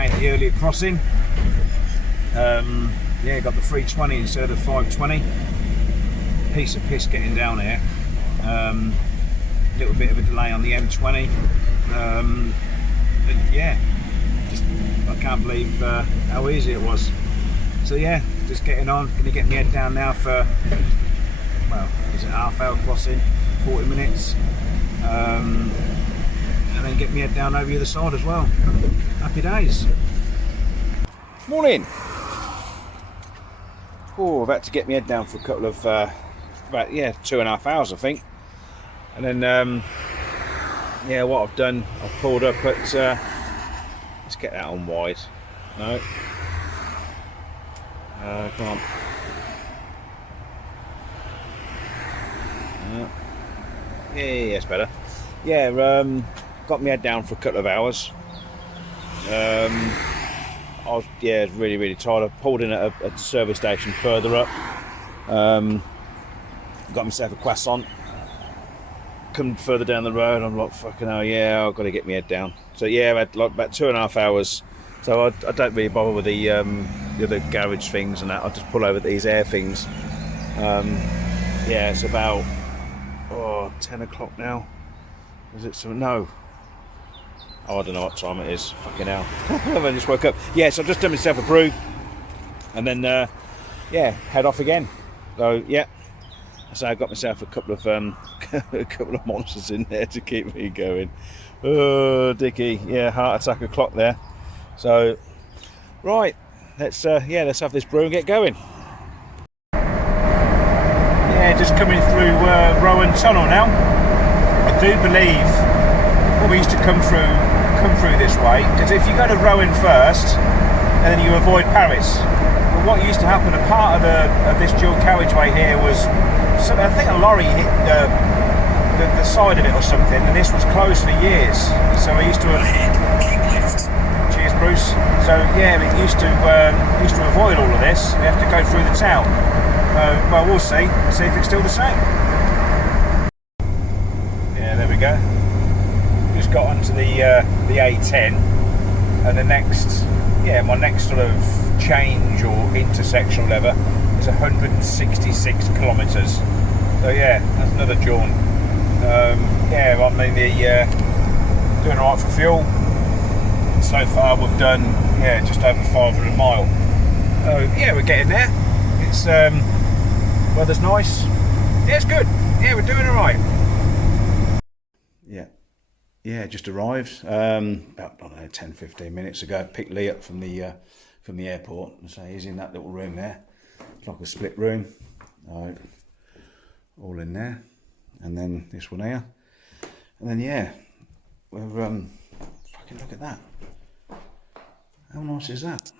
made the earlier crossing. Yeah, got the 320 instead of 520. Piece of piss getting down here. Little bit of a delay on the M20. But yeah, just I can't believe how easy it was. So yeah, just getting on. Gonna get my head down now for, well, is it a half-hour crossing? 40 minutes. And then get my head down over the other side as well. Happy days. Morning. Oh, I've had to get my head down for a couple of, about 2.5 hours I think. And then, yeah, what I've done, I've pulled up at, let's get that on wide. No. Come on. Yeah, that's better. Yeah, got my head down for a couple of hours. I was really tired. I pulled in at a service station further up. Got myself a croissant. Come further down the road, I'm like, fucking hell, yeah, I've got to get my head down. So yeah, I had like about 2.5 hours. So I don't really bother with the other garage things and that. I just pull over these air things. Yeah, it's about 10 o'clock now. Is it so? No. Oh, I don't know what time it is. Fucking hell. I just woke up. Yeah, so I've just done myself a brew. And then, yeah, head off again. So, yeah. So I got myself a couple of monsters in there to keep me going. Oh, Dickie. Yeah, heart attack o'clock there. So, right. Let's have this brew and get going. Yeah, just coming through Rowan Tunnel now. I do believe we used to come through this way, because if you go to Rowan first and then you avoid Paris, well, what used to happen, a part of this dual carriageway here was, I think a lorry hit the side of it or something, and this was closed for years. So we used to cheers, Bruce. So yeah, we used to avoid all of this. We have to go through the town. Well, we'll see if it's still the same. Yeah, there we go. Just got onto the A10, and my next sort of change or intersection or whatever is 166 kilometres. So yeah, that's another jaunt. Yeah, I'm mainly doing alright for fuel. So far we've done just over 500 miles. Yeah, we're getting there. It's weather's nice. Yeah, it's good. Yeah, we're doing alright. Yeah, just arrived about, I don't know, 10-15 minutes ago. Picked Lee up from the airport, and so he's in that little room there. It's like a split room, all in there, and then this one here, and then yeah, we're fucking look at that. How nice is that?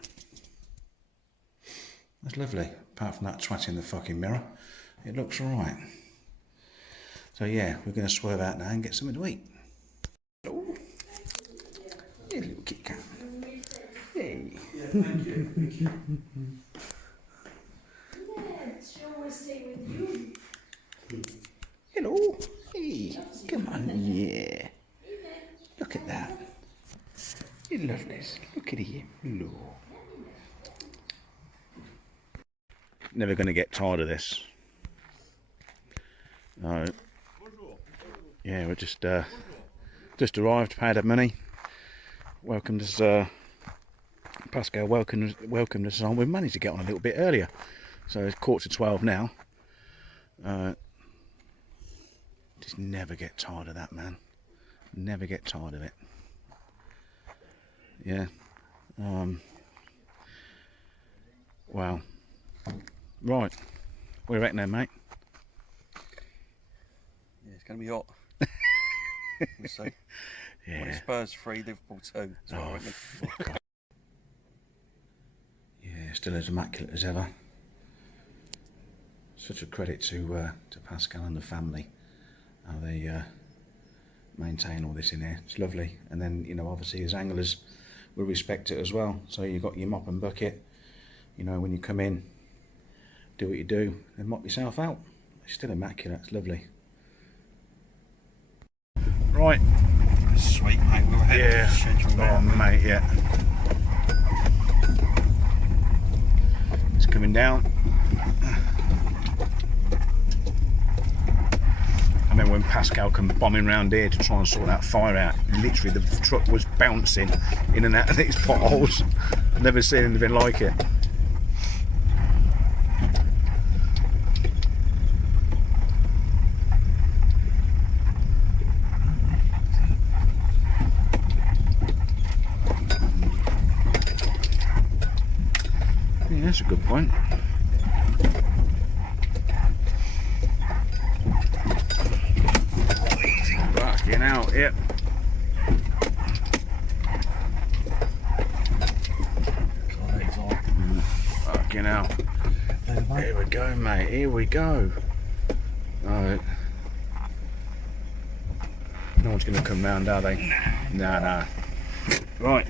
That's lovely. Apart from that twat in the fucking mirror, it looks alright. So yeah, we're going to swerve out now and get something to eat. Oh, hey, little Kit Kat. Hey. Yeah, thank you. Thank you. Yeah, she always stay with you. Hello. Hey, come on, yeah. Look at that. You loveless. Look at him. Hello. Never going to get tired of this. No. Yeah, we're just arrived, paid our money. Welcomed us, Pascal welcomed us on. We've managed to get on a little bit earlier, so it's 11:45 now. Just never get tired of that, man. Never get tired of it. Yeah. Wow. Right. What do you reckon then, mate? Yeah, it's going to be hot. We'll see. Yeah. Well, Spurs 3, Liverpool 2. Oh, fuck off. Yeah, still as immaculate as ever. Such a credit to Pascal and the family, how they maintain all this in here. It's lovely. And then, you know, obviously as anglers, we respect it as well. So you've got your mop and bucket. You know, when you come in, do what you do, and mop yourself out. It's still immaculate. It's lovely. Right. Sweet, mate. We're ahead of schedule now. Oh, mate, yeah. coming down. I remember when Pascal come bombing round here to try and sort that fire out. Literally, the truck was bouncing in and out of these potholes. Never seen anything like it. Yeah, that's a good point. Fucking out, yep. Fucking hell. Here we go, mate. Here we go. Alright. No one's going to come round, are they? Nah. Right.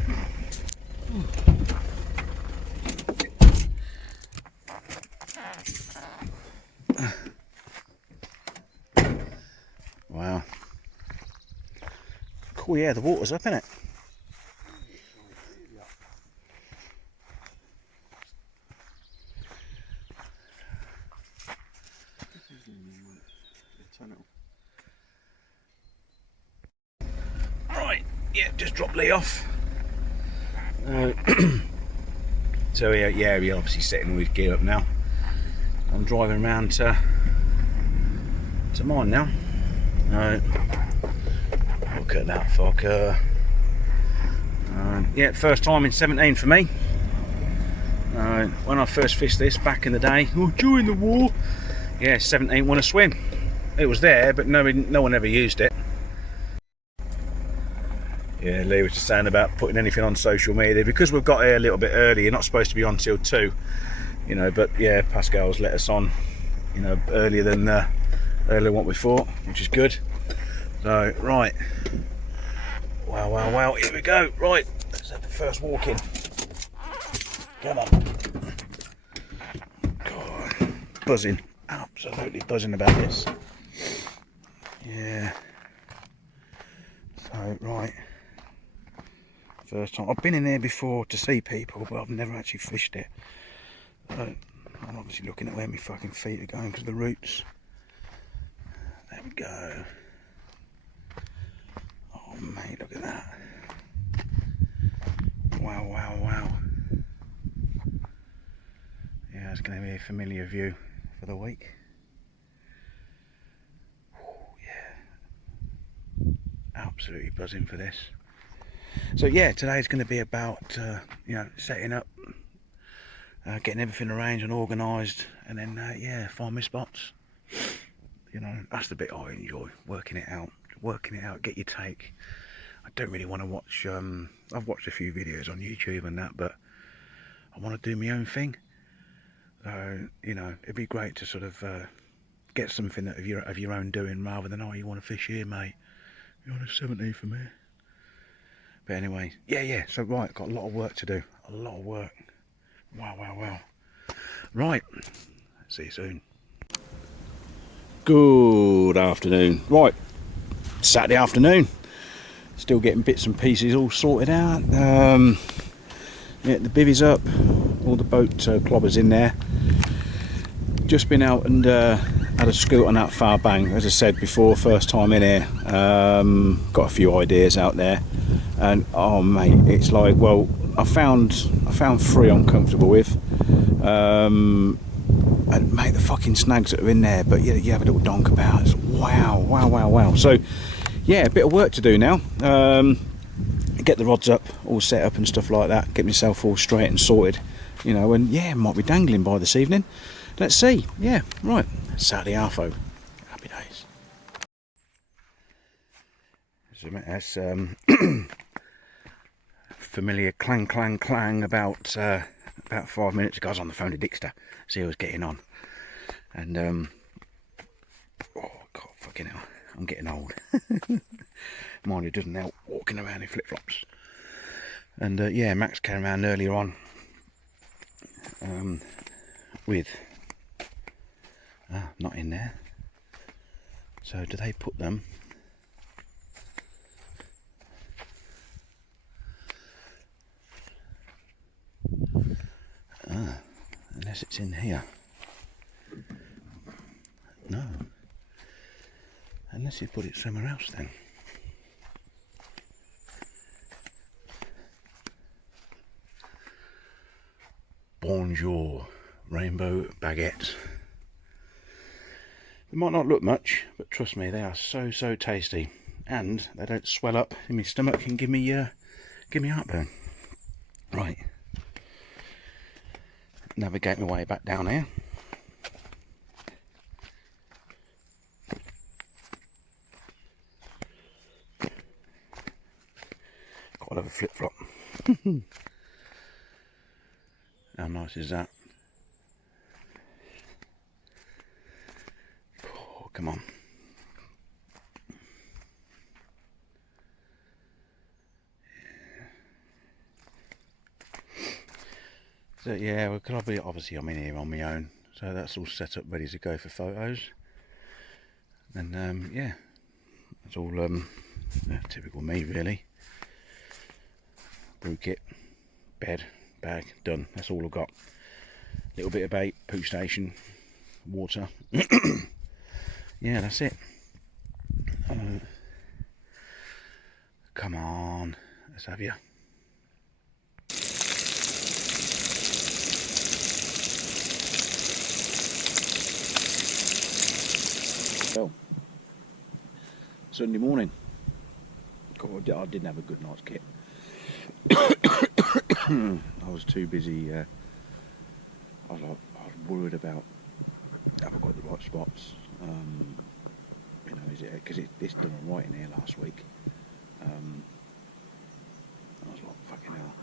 Wow. Cool, yeah, the water's up, innit? Right, yeah, just drop Lee off. So yeah, we're obviously setting all his gear up now. I'm driving around to mine now. Look at that fucker. Yeah, first time in 17 for me. When I first fished this back in the day, during the war, yeah, 17 won a swim. It was there, but no one ever used it. Yeah, Lee was just saying about putting anything on social media because we've got here a little bit early. You're not supposed to be on till 2, you know. But yeah, Pascal's let us on, you know, earlier than what we thought, which is good. So right, wow, here we go. Right, let's have the first walk in. Come on. God, buzzing, absolutely buzzing about this. Yeah. So right. First time. I've been in there before to see people, but I've never actually fished it. So I'm obviously looking at where my fucking feet are going because of the roots. There we go. Oh mate, look at that. Wow. Yeah, it's going to be a familiar view for the week. Yeah. Absolutely buzzing for this. So yeah, today's going to be about you know, setting up, getting everything arranged and organised, and then yeah, find my spots. You know, that's the bit I enjoy, working it out, get your take. I don't really want to watch, I've watched a few videos on YouTube and that, but I want to do my own thing. So, you know, it'd be great to sort of get something of your own doing, rather than, oh, you want to fish here, mate, you're on a 70 for me. But anyway, yeah, so right, got a lot of work to do, a lot of work. Wow. Right, see you soon. Good afternoon. Right, Saturday afternoon. Still getting bits and pieces all sorted out. Yeah, the bivvy's up, all the boat clobbers in there. Just been out and had a scoot on that far bank, as I said before, first time in here. Got a few ideas out there, and oh mate, it's like, well, I found 3 I'm comfortable with. And mate, the fucking snags that are in there, but you have a little donk about. It's wow. So yeah, a bit of work to do now. Get the rods up, all set up and stuff like that, get myself all straight and sorted, you know, and yeah, might be dangling by this evening. Let's see. Yeah, right, Saturday arvo, happy days. That's familiar clang about 5 minutes ago. I was on the phone to Dixter, see how I was getting on, and oh god, fucking hell, I'm getting old. Mind you, doesn't help walking around in flip-flops. And yeah, Max came around earlier on with not in there. So do they put them unless Unless it's in here. No. Unless you put it somewhere else then. Bonjour, rainbow baguette. They might not look much, but trust me, they are so tasty, and they don't swell up in my stomach and give me heartburn. Right, navigate my way back down here. Got to have a flip flop. How nice is that? Oh, come on. So yeah, well, obviously I'm in here on my own, so that's all set up ready to go for photos. And yeah, that's all yeah, typical me really. Brew kit, bed, bag, done. That's all I've got. Little bit of bait, poo station, water. Yeah, that's it. Come on, let's have you. Well, Sunday morning. God, I didn't have a good night's kit. I was too busy. I was worried about have I got the right spots. You know, is it because it's done all right in here last week. I was like, fucking hell.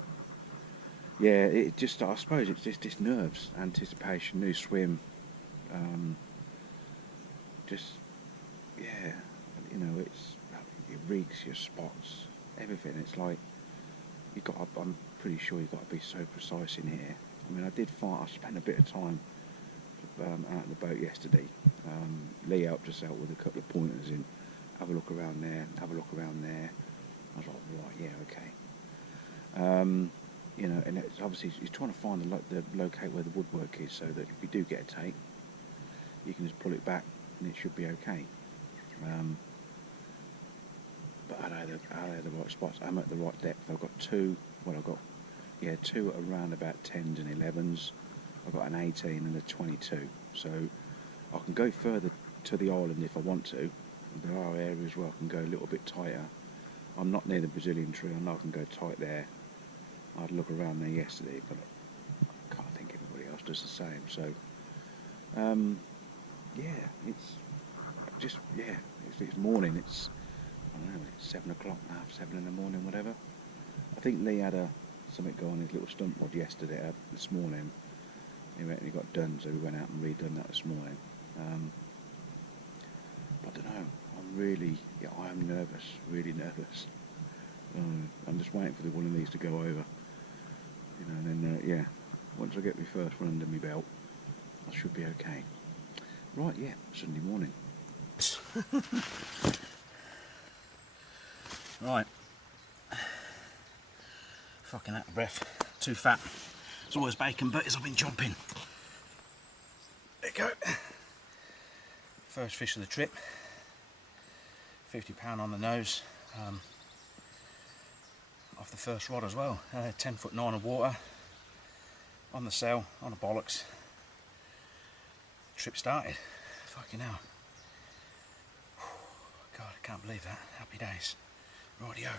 Yeah, it just, I suppose it's just nerves, anticipation, new swim. Just, yeah, you know, it's your rigs, your spots, everything. It's like I'm pretty sure you've got to be so precise in here. I mean, I spent a bit of time out on the boat yesterday. Lee helped us out with a couple of pointers in. Have a look around there. Have a look around there. I was like, right, yeah, okay. You know, and it's obviously he's trying to find the locate where the woodwork is, so that if you do get a take, you can just pull it back and it should be okay. But are they the right spots? I'm at the right depth. I've got two around about 10s and 11s. I've got an 18 and a 22. So I can go further to the island if I want to. There are areas where I can go a little bit tighter. I'm not near the Brazilian tree. I know I can go tight there. I had a look around there yesterday, but I can't think everybody else does the same. So yeah, it's morning. It's, I don't know, it's 7 o'clock, half 7 in the morning, whatever. I think Lee had something go on his little stump rod yesterday, this morning. He got done, so we went out and redone that this morning. But I don't know, I am nervous, really nervous. I'm just waiting for one of these to go over. You know, and then, yeah, once I get my first one under my belt, I should be okay. Right, yeah, Sunday morning. Right. Fucking out of breath. Too fat. It's always bacon butties I've been jumping. There you go. First fish of the trip. £50 on the nose. Off the first rod as well. 10'9" of water. On the sail, on the bollocks. Trip started. Fucking hell. God, I can't believe that. Happy days. Rightio.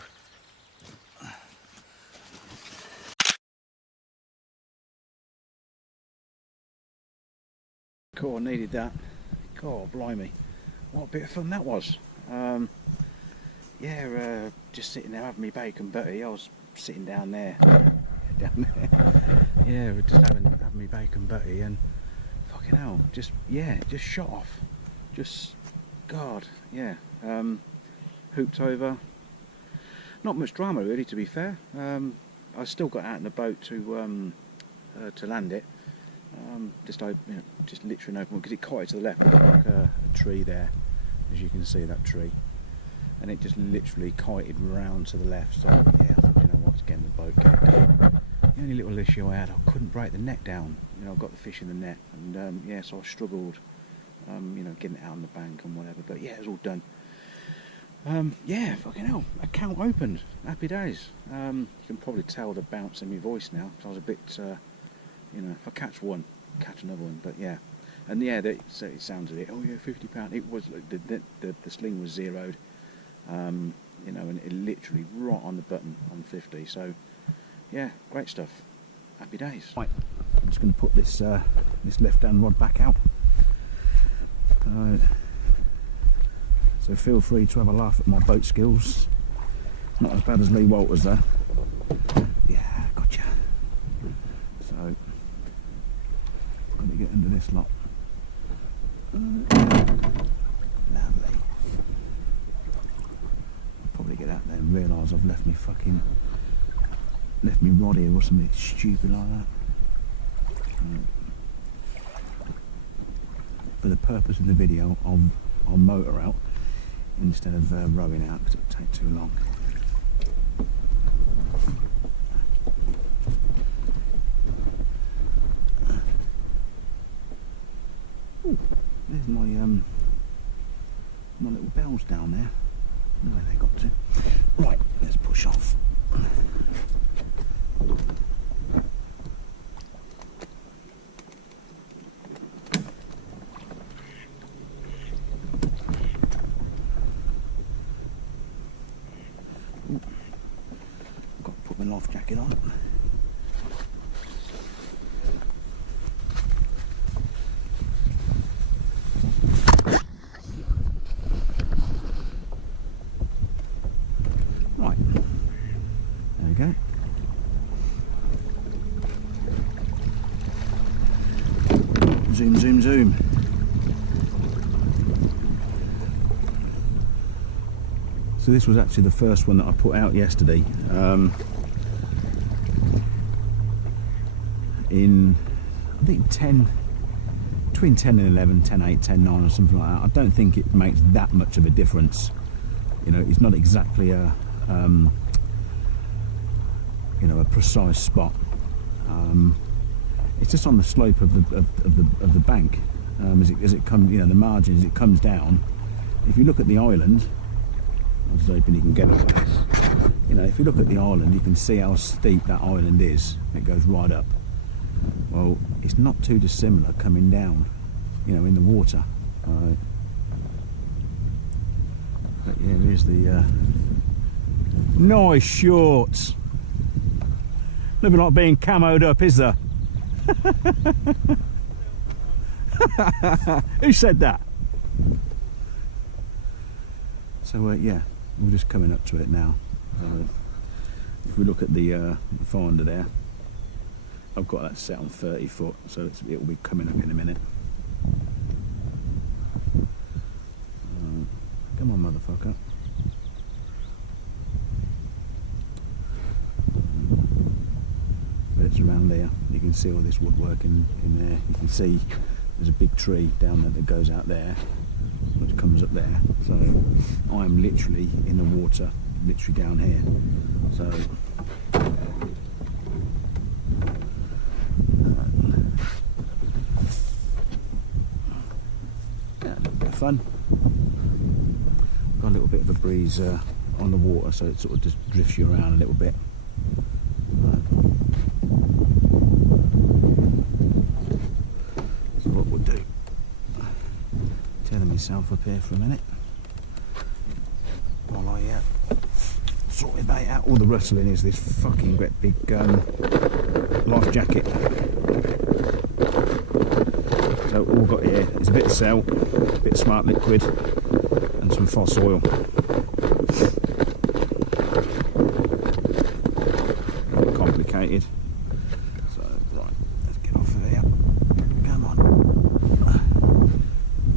Cool, I needed that. God, blimey. What a bit of fun that was. Yeah, just sitting there having me bacon butty. I was sitting down there. Yeah, we're just having me bacon butty, and fucking hell, just shot off. Just, God, yeah. Hooped over. Not much drama really, to be fair. I still got out in the boat to land it. Just literally open, because it kited to the left. We've got like a tree there, as you can see, that tree, and it just literally kited round to the left. So yeah, I thought, you know what, it's getting the boat kicked. The only little issue I had, I couldn't break the neck down. You know, I've got the fish in the net, and yeah, so I struggled, you know, getting it out on the bank and whatever. But yeah, it was all done. Yeah, fucking hell, account opened. Happy days. You can probably tell the bounce in my voice now, because I was a bit, you know, if I catch one, catch another one. But yeah, and yeah, so it sounds like, oh yeah, £50. It was the sling was zeroed, you know, and it literally right on the button on 50. So yeah, great stuff. Happy days. Right, I'm just going to put this this left-hand rod back out. So feel free to have a laugh at my boat skills. It's not as bad as Lee Walters though. Yeah, gotcha. So, got to get into this lot. Lovely. I'll probably get out there and realise I've left me rod here or something stupid like that. For the purpose of the video, I'll motor out instead of rowing out, because it would take too long. Ooh, there's my my little bells down there. Where they got to? Right, let's push off. Life jacket on. Right, there we go. Zoom, zoom, zoom. So this was actually the first one that I put out yesterday. In, I think between 10 and 11, 10, 8, 10, 9 or something like that. I don't think it makes that much of a difference. You know, it's not exactly a, you know, a precise spot. It's just on the slope of the bank. As it comes, you know, the margin as it comes down. If you look at the island, I was hoping you can get up on this. You know, if you look at the island, you can see how steep that island is. It goes right up. Well, it's not too dissimilar coming down, you know, in the water. But yeah, here's the nice shorts. Nothing like being camoed up, is there? Who said that? So yeah, we're just coming up to it now. If we look at the finder there, I've got that set on 30 foot, so it'll be coming up in a minute. Come on, motherfucker. But it's around there. You can see all this woodwork in there. You can see there's a big tree down there that goes out there, which comes up there. So I'm literally in the water, literally down here. So yeah, a little bit of fun. Got a little bit of a breeze on the water, so it sort of just drifts you around a little bit. So what we'll do, tether myself up here for a minute while I sort my bait out. All the rustling is this fucking great big life jacket. So all we've got here is a bit of cell, a bit of smart liquid and some Foss oil. Not complicated. So right, let's get off of here. Come on.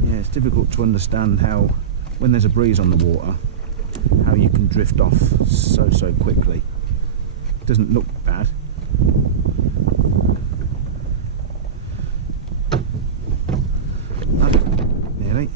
Yeah, it's difficult to understand how, when there's a breeze on the water, how you can drift off so quickly. It doesn't look bad. Nearly.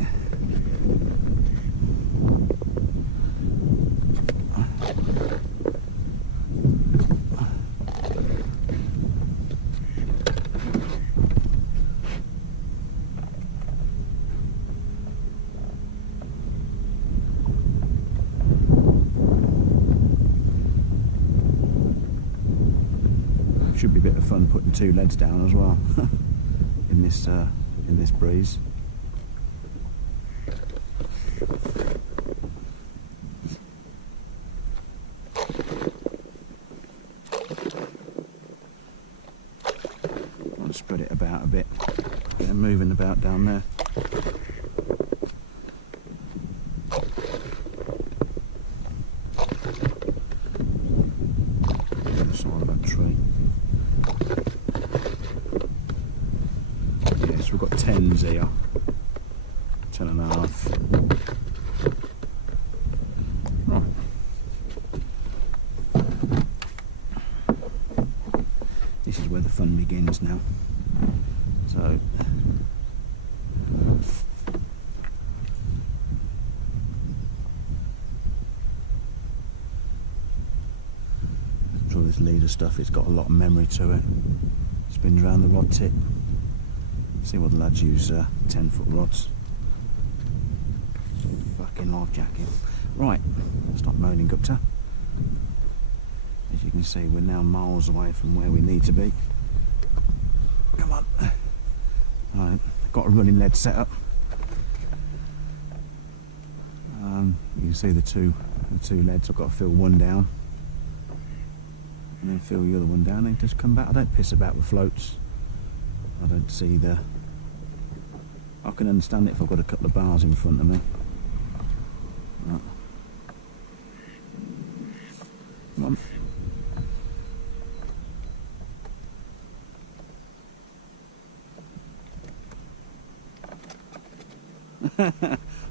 Should be a bit of fun putting 2 leads down as well in this breeze. I'll spread it about a bit. Get them moving about down there. Side of that tree. Yes, we've got 10s here. 10 and a half. Right. This is where the fun begins now. So this leader stuff, it's got a lot of memory to it. Spins around the rod tip. See what the lads use 10-foot rods. Fucking life jacket. Right, stop moaning, Gupta. As you can see, we're now miles away from where we need to be. Come on. Right, got a running lead set up. You can see the two leads. I've got to fill one down and then fill the other one down and just come back. I don't piss about with floats. I don't see the... I can understand it if I've got a couple of bars in front of me. Right. Come on.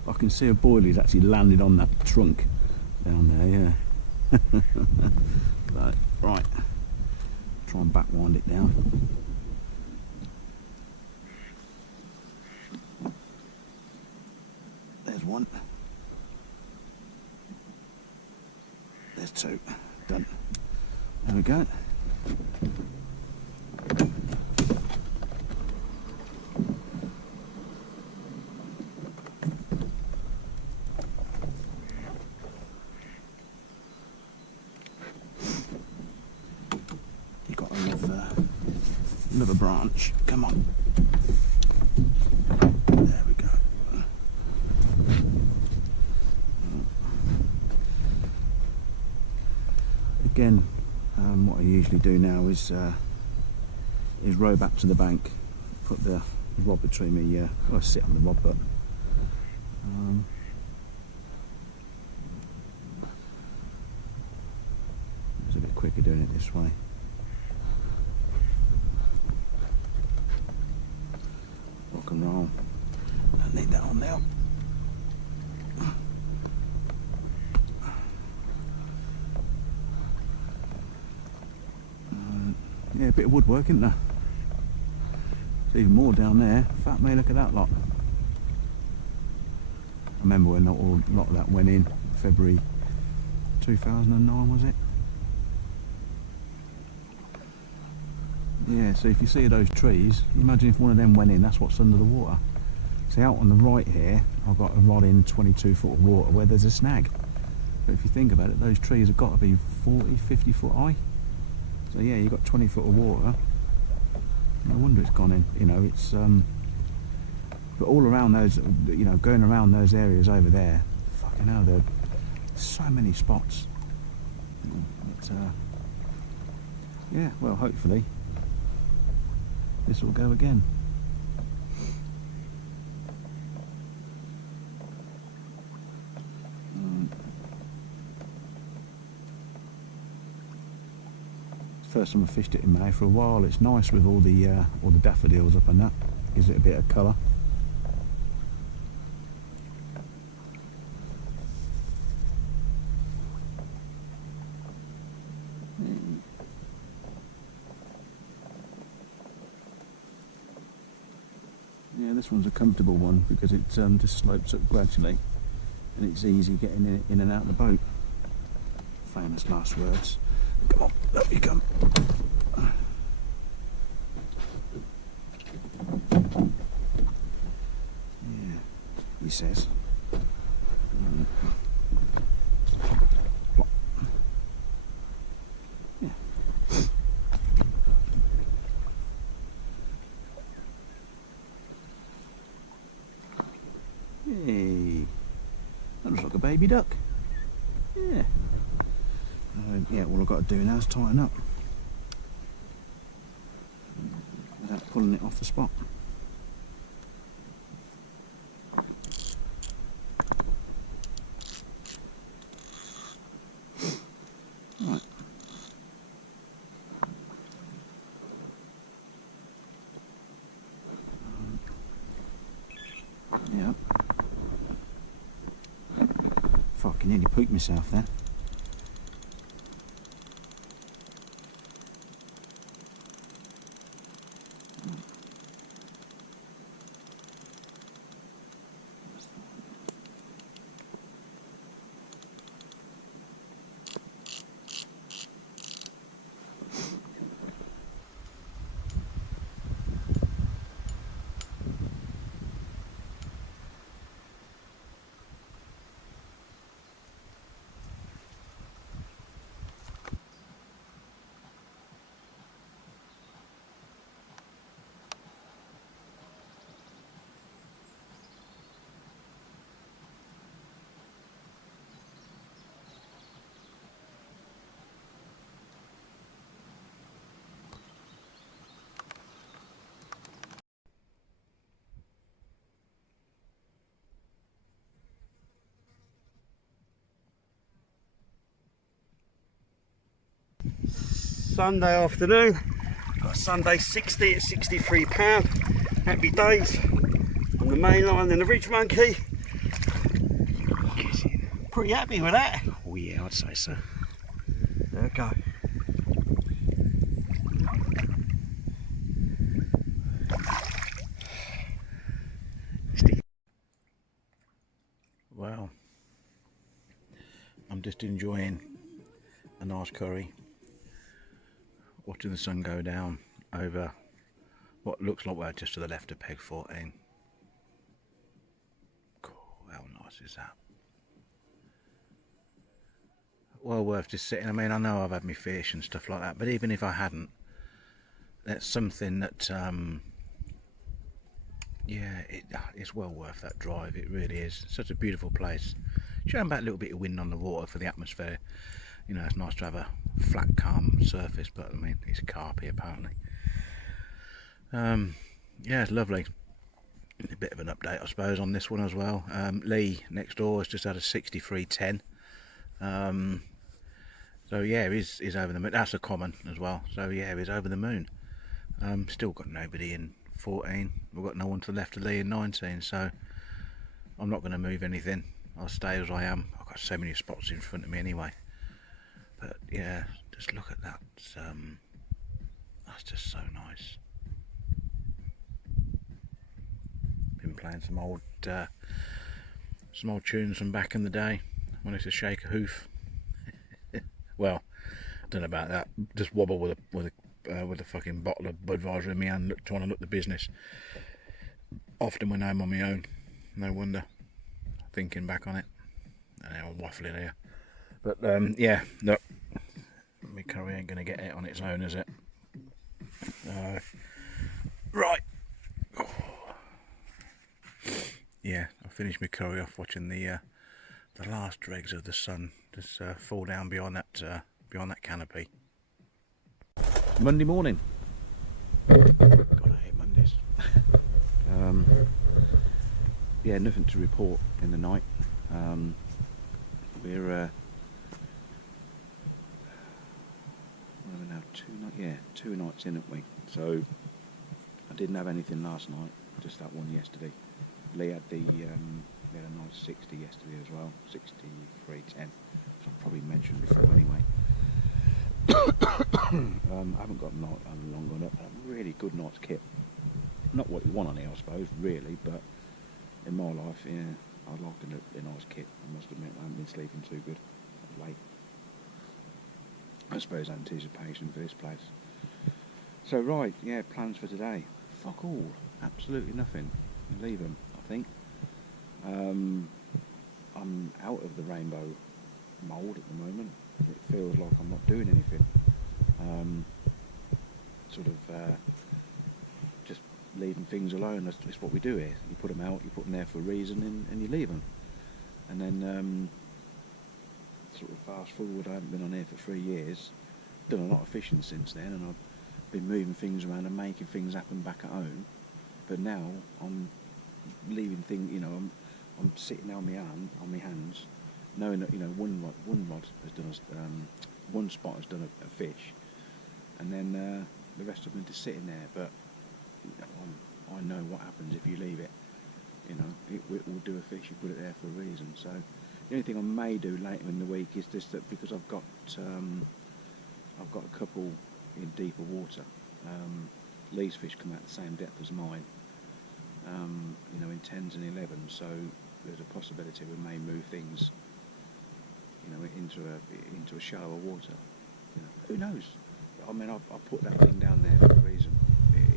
I can see a boilie's actually landed on that trunk down there, yeah. Right, try and back wind it down. There's one. There's 2. Done. There we go. Another branch. Come on. There we go. Again, what I usually do now is row back to the bank, put the rod between me. Well, I sit on the rod, but it's a bit quicker doing it this way. Rock and roll. I need that on now. Yeah, a bit of woodwork, isn't there? There's even more down there. Fuck me, look at that lot. I remember when a lot of that went in February 2009, was it? Yeah, so if you see those trees, imagine if one of them went in, that's what's under the water. See, out on the right here, I've got a rod in 22 foot of water where there's a snag. But if you think about it, those trees have got to be 40, 50 foot high. So yeah, you've got 20 foot of water. No wonder it's gone in, you know, it's... But all around those, you know, going around those areas over there, fucking hell, there's so many spots. But, yeah, well, hopefully this will go again. First time I fished it in May for a while. It's nice with all the daffodils up and that. Gives it a bit of colour. Yeah, this one's a comfortable one because it just slopes up gradually and it's easy getting in and out of the boat. Famous last words. Come on, up you come. Yeah, he says. Yeah. a baby duck. Yeah. Yeah, all I've got to do now is tighten up without pulling it off the spot. Right. Yeah. Fucking nearly pooped myself then. Sunday afternoon, got a Sunday 60 at £63. Happy days on the main line and the Ridge Monkey. Pretty happy with that. Oh yeah, I'd say so. There we go. Well, I'm just enjoying a nice curry, watching the sun go down over what looks like we're just to the left of Peg 14. Cool, how nice is that? Well worth just sitting. I mean, I know I've had my fish and stuff like that, but even if I hadn't, that's something that yeah, it's well worth that drive. It really is. Such a beautiful place. Showing back a little bit of wind on the water for the atmosphere. You know, it's nice to have a flat, calm surface, but I mean, it's carpy apparently. Yeah, it's lovely. A bit of an update, I suppose, on this one as well. Lee next door has just had a 63.10. So yeah, he's over the moon. That's a common as well. So yeah, he's over the moon. Still got nobody in 14. We've got no one to the left of Lee in 19. So I'm not going to move anything. I'll stay as I am. I've got so many spots in front of me anyway. But yeah, just look at that. That's just so nice. Been playing some old tunes from back in the day when I used to shake a hoof. Well, I don't know about that. Just wobble with a fucking bottle of Budweiser in my hand, trying to look the business. Often when I'm on my own. No wonder. Thinking back on it. I'm waffling here. But yeah, look. My curry ain't going to get it on its own, is it? Right. Oh. Yeah, I finished my curry off watching the last dregs of the sun just fall down beyond that canopy. Monday morning. God, I hate Mondays. Yeah, nothing to report in the night. We're what are we now? 2 nights in, haven't we? So I didn't have anything last night, just that one yesterday. Lee had we had a nice 60 yesterday as well, 63.10. So I probably mentioned before anyway. I haven't got a long gun up, a really good night's kit. Not what you want on it, I suppose, really, but in my life, yeah, I like a nice kit. I must admit, I haven't been sleeping too good of late. I suppose anticipation for this place. So right, yeah, plans for today. Fuck all, absolutely nothing. Leave them, I think. I'm out of the rainbow mould at the moment. It feels like I'm not doing anything. Just leaving things alone. That's what we do here. You put them out, you put them there for a reason, and you leave them. And then sort of fast forward, I haven't been on here for 3 years. Done a lot of fishing since then, and I've been moving things around and making things happen back at home. But now I'm leaving things, you know, I'm sitting on my hands, knowing that, you know, one rod has done one spot has done a fish, and then the rest of them are just sitting there. But you know, I know what happens if you leave it. You know, it will do a fish. You put it there for a reason. So the only thing I may do later in the week is just that, because I've got a couple in deeper water. Lee's fish come out the same depth as mine. You know, in 10s and 11s. So there's a possibility we may move things, you know, into a shallower water. You know, who knows? I mean, I put that thing down there for a reason.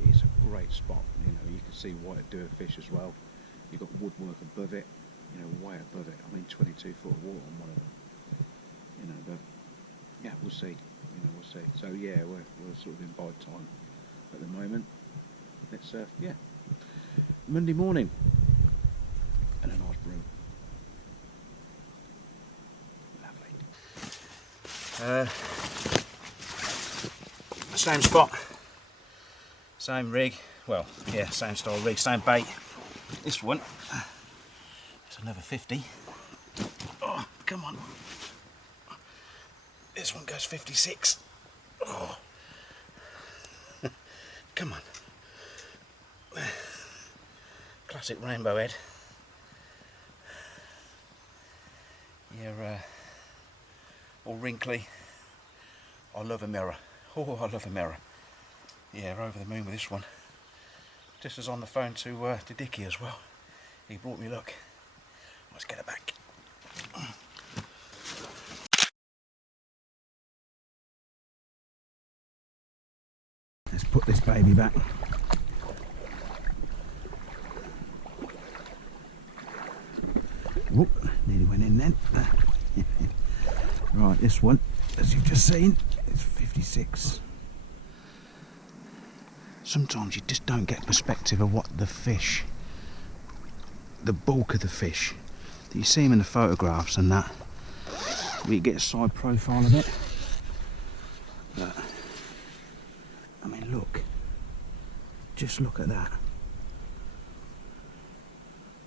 It's a great spot. You know, you can see why it do a fish as well. You've got woodwork above it, you know, way above it. I mean, 22 foot of water on one of them. You know, but yeah, we'll see. You know, we'll see. So yeah, we're sort of in bite time at the moment. It's yeah, Monday morning and a nice brew. Lovely. Same spot, same rig. Well, yeah, same style rig, same bait. This one, it's another 50. Oh, come on. This one goes 56. Oh, come on. Classic rainbow head. You're all wrinkly. I love a mirror. Oh, I love a mirror. Yeah, over the moon with this one. Just as on the phone to Dickie as well. He brought me luck. Let's get it back. Let's put this baby back. Whoop, nearly went in then. Right, this one, as you've just seen, is 56. Sometimes you just don't get perspective of what the fish, the bulk of the fish, that you see them in the photographs and that, we get a side profile of it. But I mean, look, just look at that.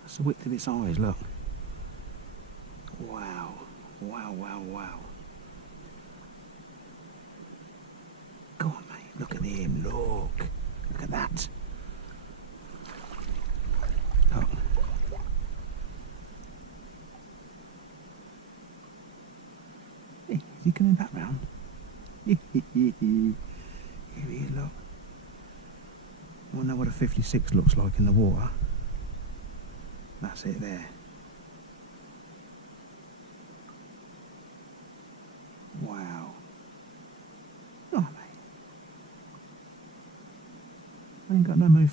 That's the width of its eyes, look. Wow, wow, wow, wow. Go on, mate, look at him, look. Look at that. Look. Hey, is he coming back round? Here he is, look. I wonder what a 56 looks like in the water. That's it there. Wow. Oh, mate. I ain't got no more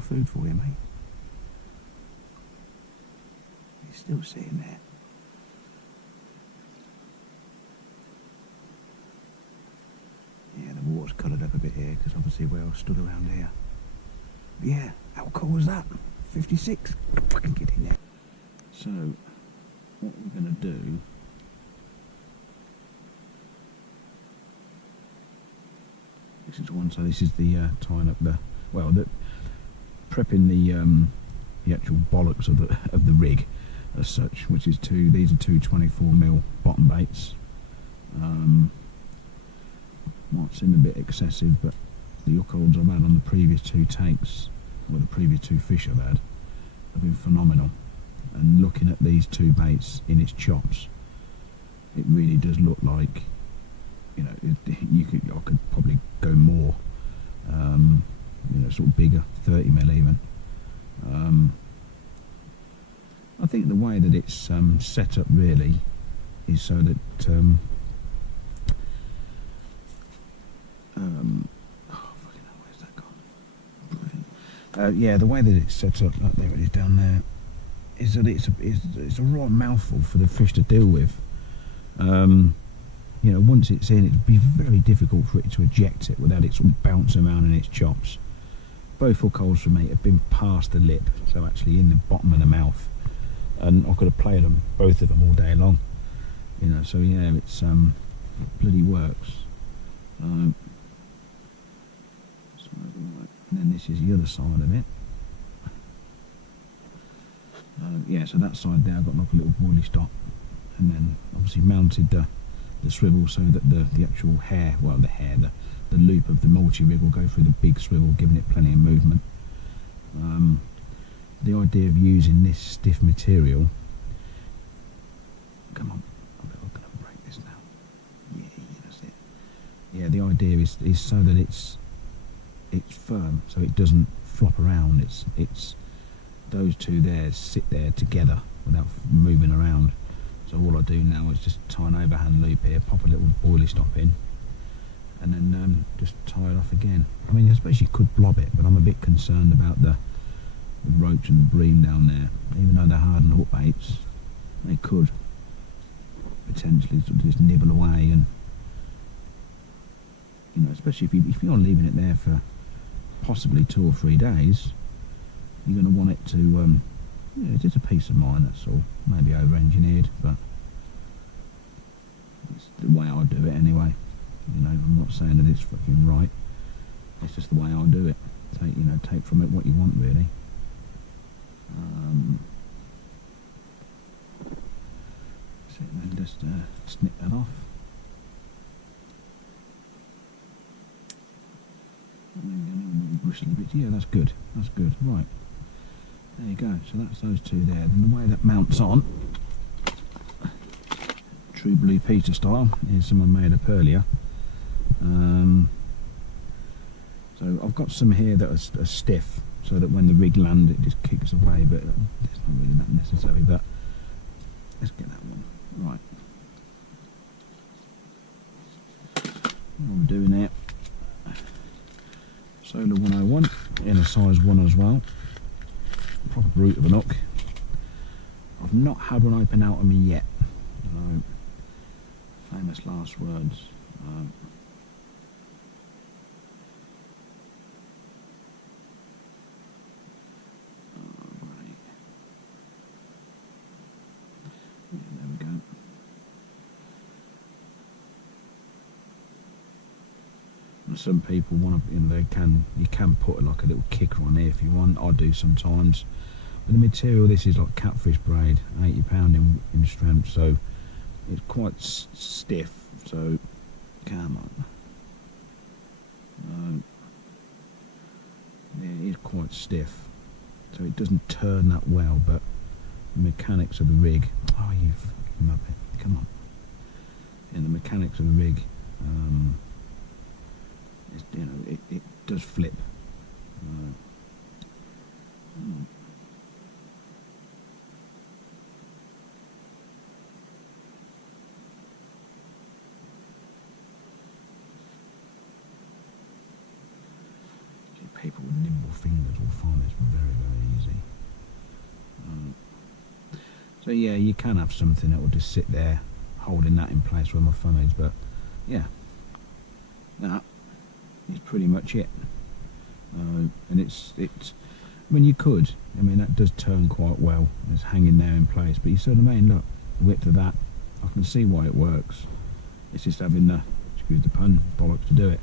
food for you, mate. He's still sitting there. Yeah, the water's coloured up a bit here because obviously we're all stood around here. But yeah, how cool was that? 56. Fucking get in there. So, what we're going to do. This is one. So this is the tying up the. Well, prepping the actual bollocks of the rig as such, which is these are two 24mm bottom baits. Might seem a bit excessive, but the hook holds I've had on the previous two tanks, or the previous two fish I've had, have been phenomenal. And looking at these two baits in its chops, it really does look like, you know, I could probably go more. You know, sort of bigger, 30mm even. I think the way that it's set up really is so that oh fucking hell, where's that gone? Brilliant. Yeah, the way that it's set up, there it is down there, is that it's a right mouthful for the fish to deal with. You know, once it's in, it'd be very difficult for it to eject it without it sort of bouncing around in its chops. Both hook holes for me have been past the lip, so actually in the bottom of the mouth. and I could have played them, both of them, all day long. You know, so yeah, it's bloody works. And then this is the other side of it. Yeah, so that side there I've got like a little boilie stop, and then obviously mounted the swivel so that the actual hair, well the loop of the multi-rig will go through the big swivel, giving it plenty of movement. The idea of using this stiff material, come on, I'm going to break this now. Yeah, that's it. Yeah, the idea is so that it's firm, so it doesn't flop around. It's those two there sit there together without moving around. So all I do now is just tie an overhand loop here, pop a little boilie stop in, and then just tie it off again. I mean, I suppose you could blob it, but I'm a bit concerned about the roach and the bream down there. Even though they're hardened hook baits, they could potentially sort of just nibble away, and you know, especially if you're leaving it there for possibly 2 or 3 days, you're going to want it to yeah, just a peace of mind, that's all. Maybe over-engineered, but it's the way I do it anyway. You know, I'm not saying that it's fucking right. It's just the way I do it. Take from it what you want, really. So then just snip that off. Bristly bits. Yeah, that's good. That's good. Right. There you go. So that's those two there. And the way that mounts on, true Blue Peter style, is someone made up earlier. So I've got some here that are stiff, so that when the rig lands it just kicks away, but it's not really that necessary. But let's get that one right. What I'm doing here, Solar 101 in a size 1 as well. Proper brute of an hook. I've not had one open out on me yet. No. Famous last words. Right. Yeah, there we go. And some people want to, you can put like a little kicker on there if you want. I do sometimes. But the material, this is like catfish braid, £80 in strength, so it's quite stiff. So come on. Yeah, it is quite stiff, so it doesn't turn that well. But the mechanics of the rig, oh, you fucking muppet, come on. And the mechanics of the rig, you know, it does flip. People with nimble fingers will find this very, very easy. So yeah, you can have something that will just sit there holding that in place where my thumb is, but yeah, that is pretty much it. And it's I mean, you could, I mean, that does turn quite well. It's hanging there in place, but you see what I mean? Look, the width of that, I can see why it works. It's just having the, excuse the pun, bollocks to do it.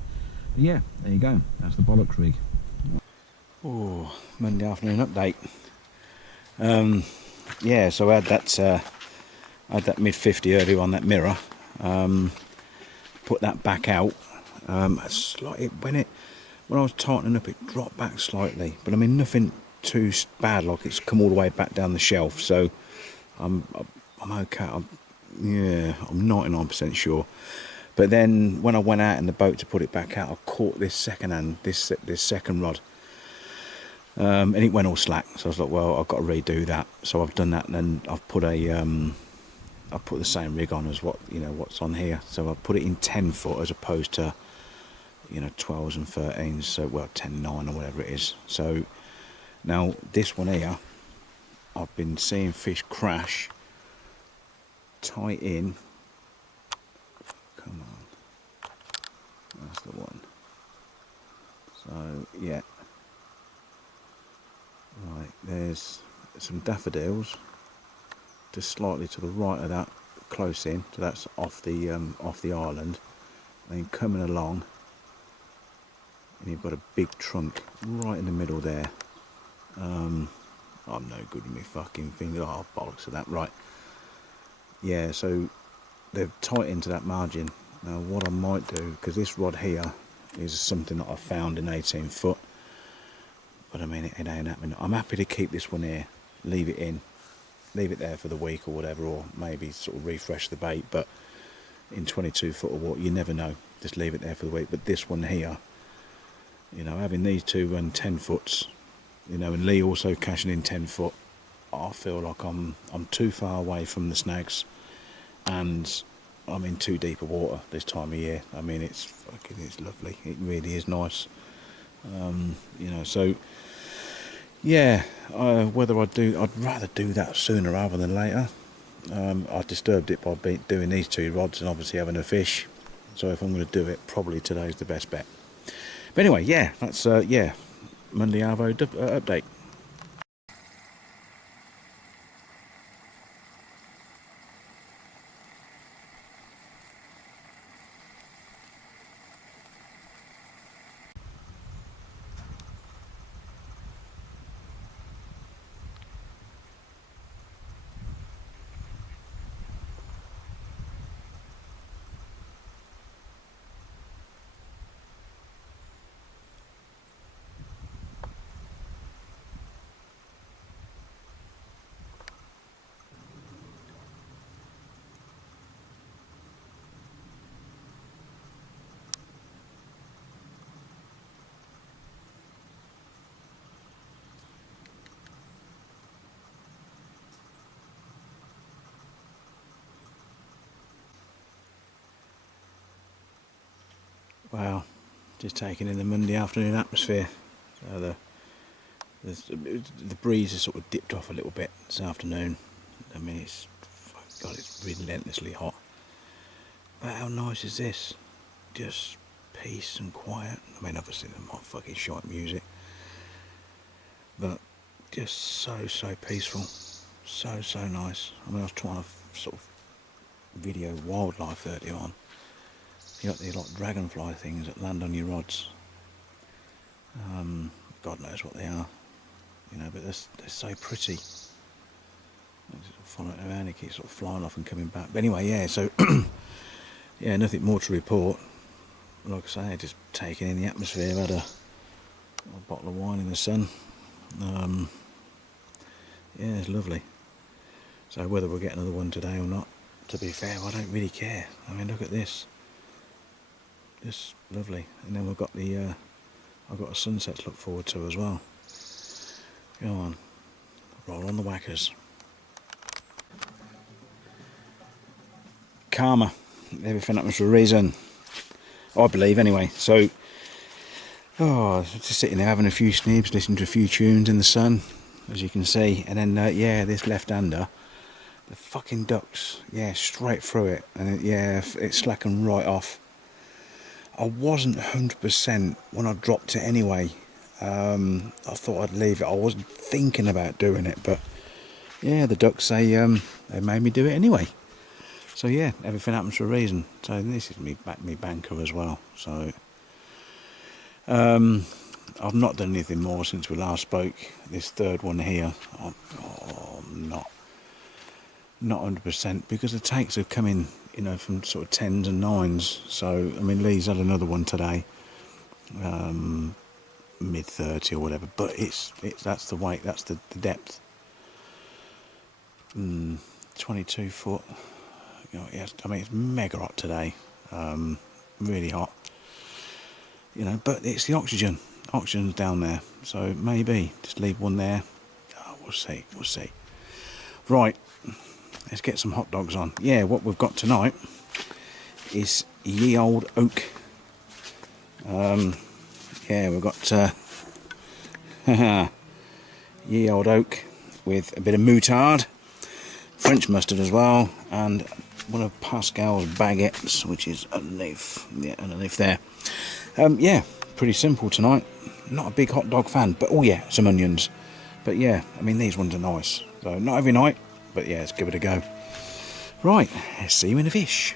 But yeah, there you go. That's the bollocks rig. Oh, Monday afternoon update. Yeah, so I had that mid 50 earlier on that mirror. Put that back out. Slightly when I was tightening up, it dropped back slightly, but I mean nothing too bad. Like it's come all the way back down the shelf, so I'm okay. I'm 99% sure. But then when I went out in the boat to put it back out, I caught this second rod. And it went all slack, so I was like, well, I've got to redo that. So I've done that, and then I've put I put the same rig on as what's on here. So I put it in 10 foot as opposed to 12s and 13s. So 10.9 or whatever it is. So now this one here, I've been seeing fish crash tight in. Come on, that's the one. So yeah. Right, there's some daffodils, just slightly to the right of that, close in, so that's off the island. And then coming along, and you've got a big trunk right in the middle there. I'm no good with my fucking finger. Oh, bollocks of that. Right. Yeah, so they've tightened to that margin. Now what I might do, because this rod here is something that I found in 18 foot, but I mean it ain't happening. I'm happy to keep this one here, leave it there for the week or whatever, or maybe sort of refresh the bait, but in 22 foot of water, you never know, just leave it there for the week. But this one here, you know, having these two run 10 foots, you know, and Lee also cashing in 10 foot, I feel like I'm too far away from the snags, and I'm in too deep of water this time of year. I mean, it's lovely. It really is nice. You know, so yeah. Whether I'd rather do that sooner rather than later. I disturbed it by doing these two rods and obviously having a fish. So if I'm going to do it, probably today's the best bet. But anyway, yeah, that's Monday Arvo update. Wow, just taking in the Monday afternoon atmosphere. So the breeze has sort of dipped off a little bit this afternoon. I mean, it's relentlessly hot. But how nice is this? Just peace and quiet. I mean, obviously they're not fucking shite music, but just so peaceful, so nice. I mean, I was trying to sort of video wildlife earlier on. You got these like dragonfly things that land on your rods. God knows what they are, you know, but they're so pretty. Sort of follow it around, it keeps sort of flying off and coming back. But anyway, yeah. So yeah, nothing more to report. Like I say, just taking in the atmosphere. I've had a bottle of wine in the sun. Yeah, it's lovely. So whether we'll get another one today or not, to be fair, I don't really care. I mean, look at this. Just lovely. And then we've got I've got a sunset to look forward to as well. Go on, roll on the whackers. Karma, everything happens for a reason, I believe anyway. So, just sitting there having a few snibs, listening to a few tunes in the sun, as you can see. And then, yeah, this left-hander, the fucking ducks, yeah, straight through it. And it's slacking right off. I wasn't 100% when I dropped it anyway. I thought I'd leave it. I wasn't thinking about doing it, but yeah, the ducks, they made me do it anyway. So yeah, everything happens for a reason. So this is me banker as well. So I've not done anything more since we last spoke. This third one here, I'm not 100%, because the takes have come in, you know, from sort of 10s and 9s. So I mean, Lee's had another one today, mid 30 or whatever. But it's that's the weight, that's the depth. 22 foot. You know, I mean, it's mega hot today, really hot. You know, but it's the oxygen. Oxygen's down there, so maybe just leave one there. Oh, we'll see. Right. Let's get some hot dogs on. Yeah, what we've got tonight is ye old oak. Yeah, we've got ye old oak with a bit of moutarde, French mustard as well, and one of Pascal's baguettes, which is underneath. Yeah, underneath there. Yeah, pretty simple tonight. Not a big hot dog fan, but oh yeah, some onions. But yeah, I mean, these ones are nice. So not every night, but yeah, let's give it a go. Right, let's see you in the fish.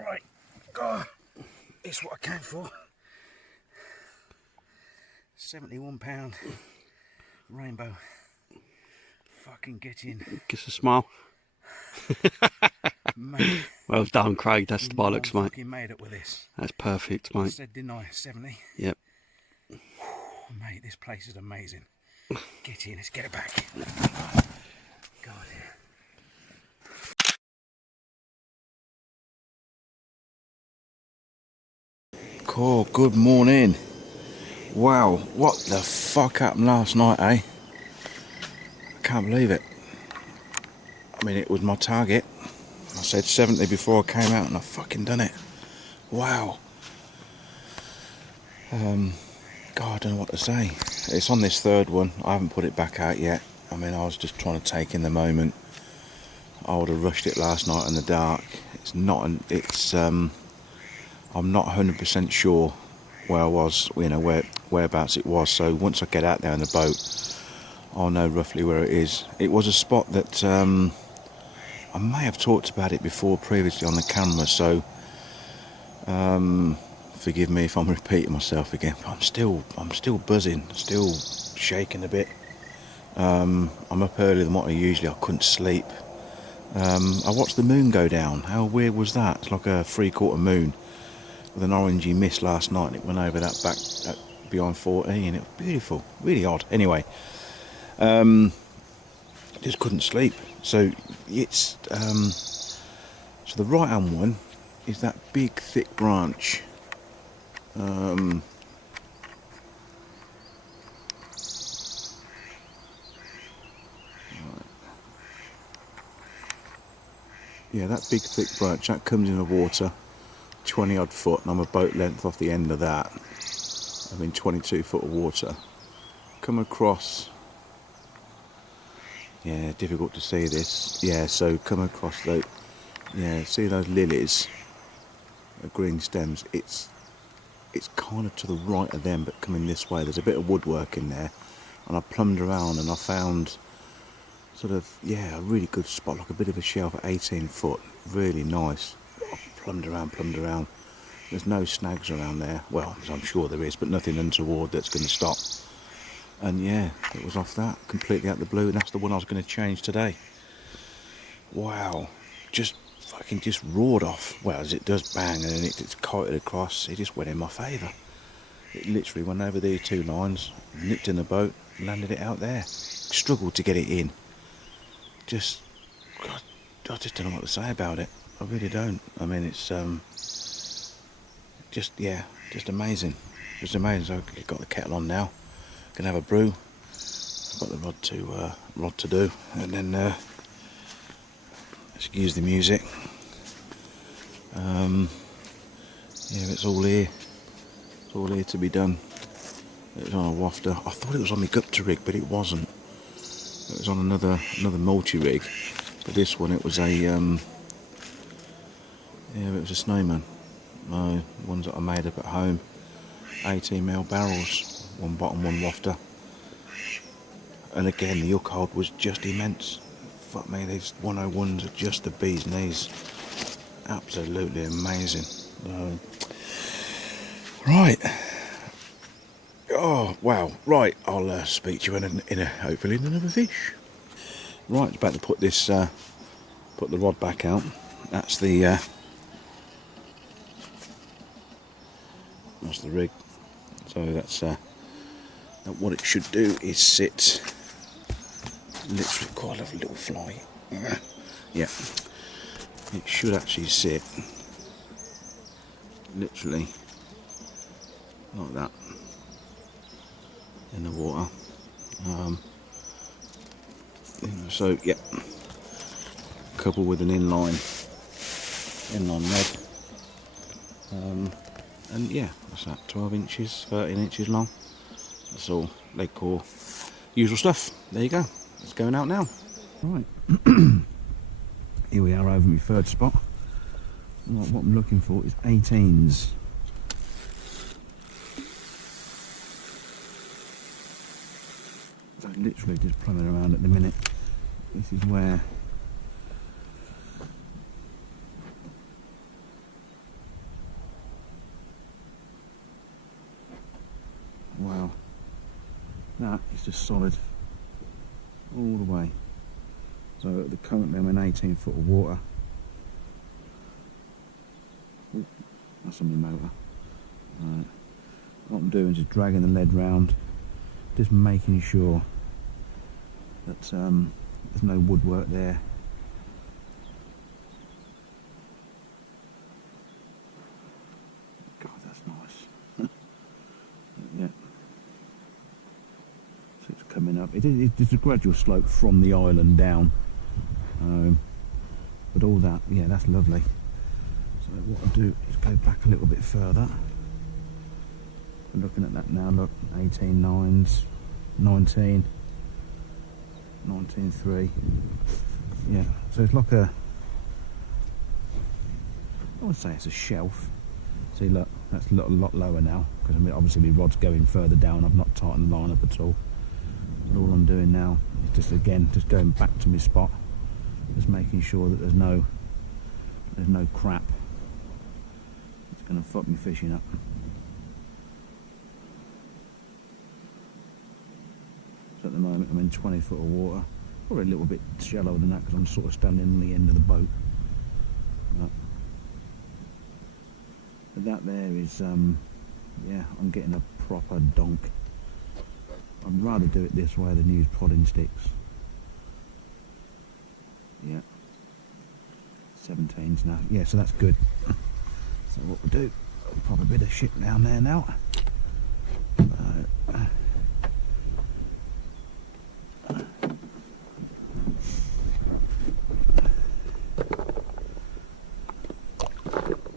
Right, God, it's what I came for. £71 rainbow. Fucking get in. Give us a smile. Mate, Well done, Craig. That's you the know I'm bollocks, mate. fucking made it with this. That's perfect, I mate. said, didn't I? 70. Yep. Mate, this place is amazing. Get in, let's get it back. God, yeah. Cool, good morning. Wow, what the fuck happened last night, eh? I can't believe it. I mean, it was my target. I said 70 before I came out and I fucking done it. Wow. God, I don't know what to say. It's on this third one. I haven't put it back out yet. I mean, I was just trying to take in the moment. I would have rushed it last night in the dark. It's not an, it's I'm not 100% sure where I was, you know, whereabouts it was. So once I get out there in the boat, I'll know roughly where it is. It was a spot that I may have talked about it before previously on the camera, so forgive me if I'm repeating myself again, but I'm still buzzing, still shaking a bit. I'm up earlier than what I usually. I couldn't sleep. I watched the moon go down. How weird was that? It's like a 3/4 moon with an orangey mist last night, and it went over that back beyond 14. It was beautiful, really odd. Anyway, just couldn't sleep. So it's so the right hand one is that big thick branch. Yeah, that big thick branch, that comes in the water 20 odd foot, and I'm a boat length off the end of that. I'm in 22 foot of water. Come across, yeah, difficult to see this. Yeah, so come across those, yeah, see those lilies, the green stems. It's kind of to the right of them, but coming this way. There's a bit of woodwork in there, and I plumbed around and I found sort of, yeah, a really good spot, like a bit of a shelf at 18 foot, really nice. I plumbed around. There's no snags around there. Well, I'm sure there is, but nothing untoward that's going to stop. And yeah, it was off that, completely out of the blue, and that's the one I was going to change today. Wow, just fucking just roared off. Well, as it does, bang, and then it's kited across. It just went in my favour. It literally went over these two lines, nipped in the boat, landed it out there. Struggled to get it in. Just, God, I just don't know what to say about it. I really don't. I mean, it's just, yeah, just amazing. Just amazing. So I've got the kettle on now. Gonna have a brew. I've got the rod to do, and then excuse the music. Yeah, it's all here. It's all here to be done. It was on a wafter. I thought it was on my Gupta rig, but it wasn't. It was on another multi-rig, but this one it was a yeah, it was a snowman. Ones that I made up at home, 18mm barrels, one bottom, one wafter, and again the hook hold was just immense. Fuck me, these 101s are just the bee's knees. Absolutely amazing. Right. Oh wow! Right, I'll speak to you hopefully in another fish. Right, about to put this put the rod back out. That's the rig. So that's what it should do is sit. Literally quite a lovely little fly. Yeah, it should actually sit literally like that in the water. So yeah, coupled with an inline rod, and yeah, what's that? 12 inches, 13 inches long. That's all leg core, usual stuff. There you go. It's going out now. Right, here we are over my third spot. What I'm looking for is 18s. So literally just plumbing around at the minute. This is where wow, that is just solid all the way. So currently I'm in 18 foot of water. Ooh, that's on my motor. Right. What I'm doing is just dragging the lead round, just making sure that there's no woodwork there. God, that's nice. Yeah. So it's coming up. It's a gradual slope from the island down. But all that, yeah, that's lovely. So what I'll do is go back a little bit further. I'm looking at that now, look, 18 nines, 19, 19.3. Yeah, so it's like a, I would say it's a shelf. See, look, that's a lot lower now, because I mean, obviously my rod's going further down. I've not tightened the line up at all. But all I'm doing now is just, again, just going back to my spot, just making sure that there's no crap. It's going to fuck me fishing up. So at the moment I'm in 20 foot of water, probably a little bit shallower than that because I'm sort of standing on the end of the boat. But that there is, yeah, I'm getting a proper donk. I'd rather do it this way than use prodding sticks. Yeah, 17s now. Yeah, so that's good. So what we'll do, I'll pop a bit of shit down there now.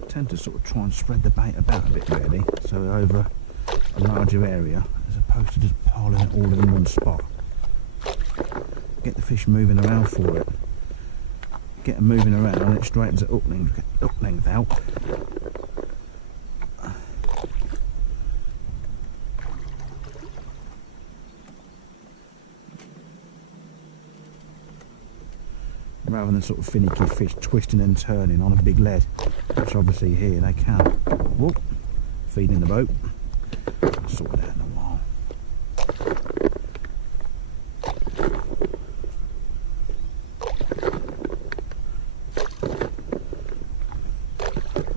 Tend to sort of try and spread the bait about a bit really, so over a larger area as opposed to just piling it all in one spot. Get the fish moving around for it. Get them moving around and it straightens the hook length out. Rather than sort of finicky fish twisting and turning on a big lead, which obviously here they can. Whoop, feeding the boat. I'll sort it out in a while.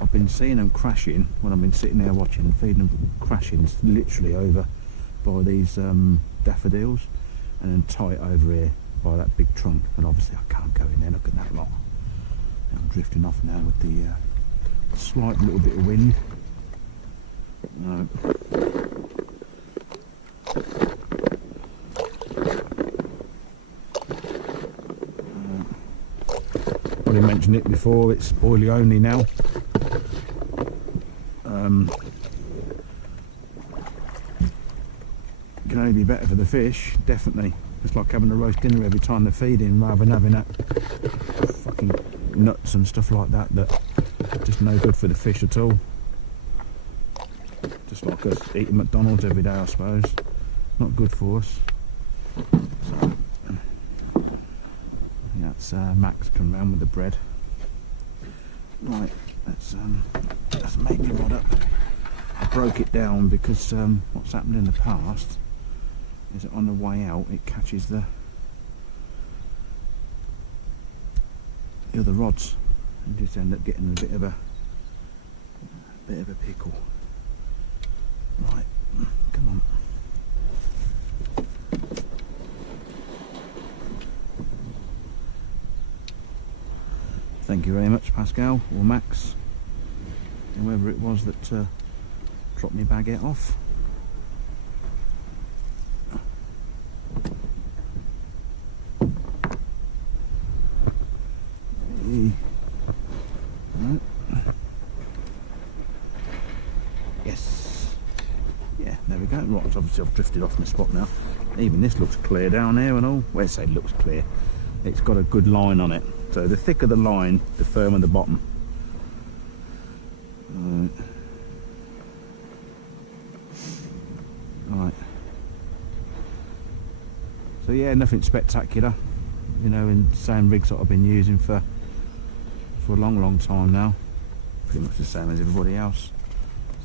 I've been seeing them crashing when I've been sitting there watching and feeding them crashing literally over by these daffodils and then tight over here by that big trunk, but obviously I can't go in there. Look at that lot. I'm drifting off now with the slight little bit of wind. No. Already mentioned it before, it's oily only now. Can only be better for the fish, definitely. It's like having a roast dinner every time they're feeding, rather than having that fucking nuts and stuff like that that are just no good for the fish at all. Just like us eating McDonald's every day, I suppose. Not good for us. So, yeah, that's Max coming round with the bread. Right, let's make me rod up. I broke it down because what's happened in the past is that on the way out it catches the other rods and just end up getting a bit of a pickle. Right, come on. Thank you very much, Pascal or Max, whoever it was that dropped my baguette off. No. Yes. Yeah, there we go. Right, obviously I've drifted off my spot now. Even this looks clear down there and all. Well, I say it looks clear. It's got a good line on it. So the thicker the line, the firmer the bottom. Right. So yeah, nothing spectacular. You know, in the same rigs that I've been using for a long time now. Pretty much the same as everybody else.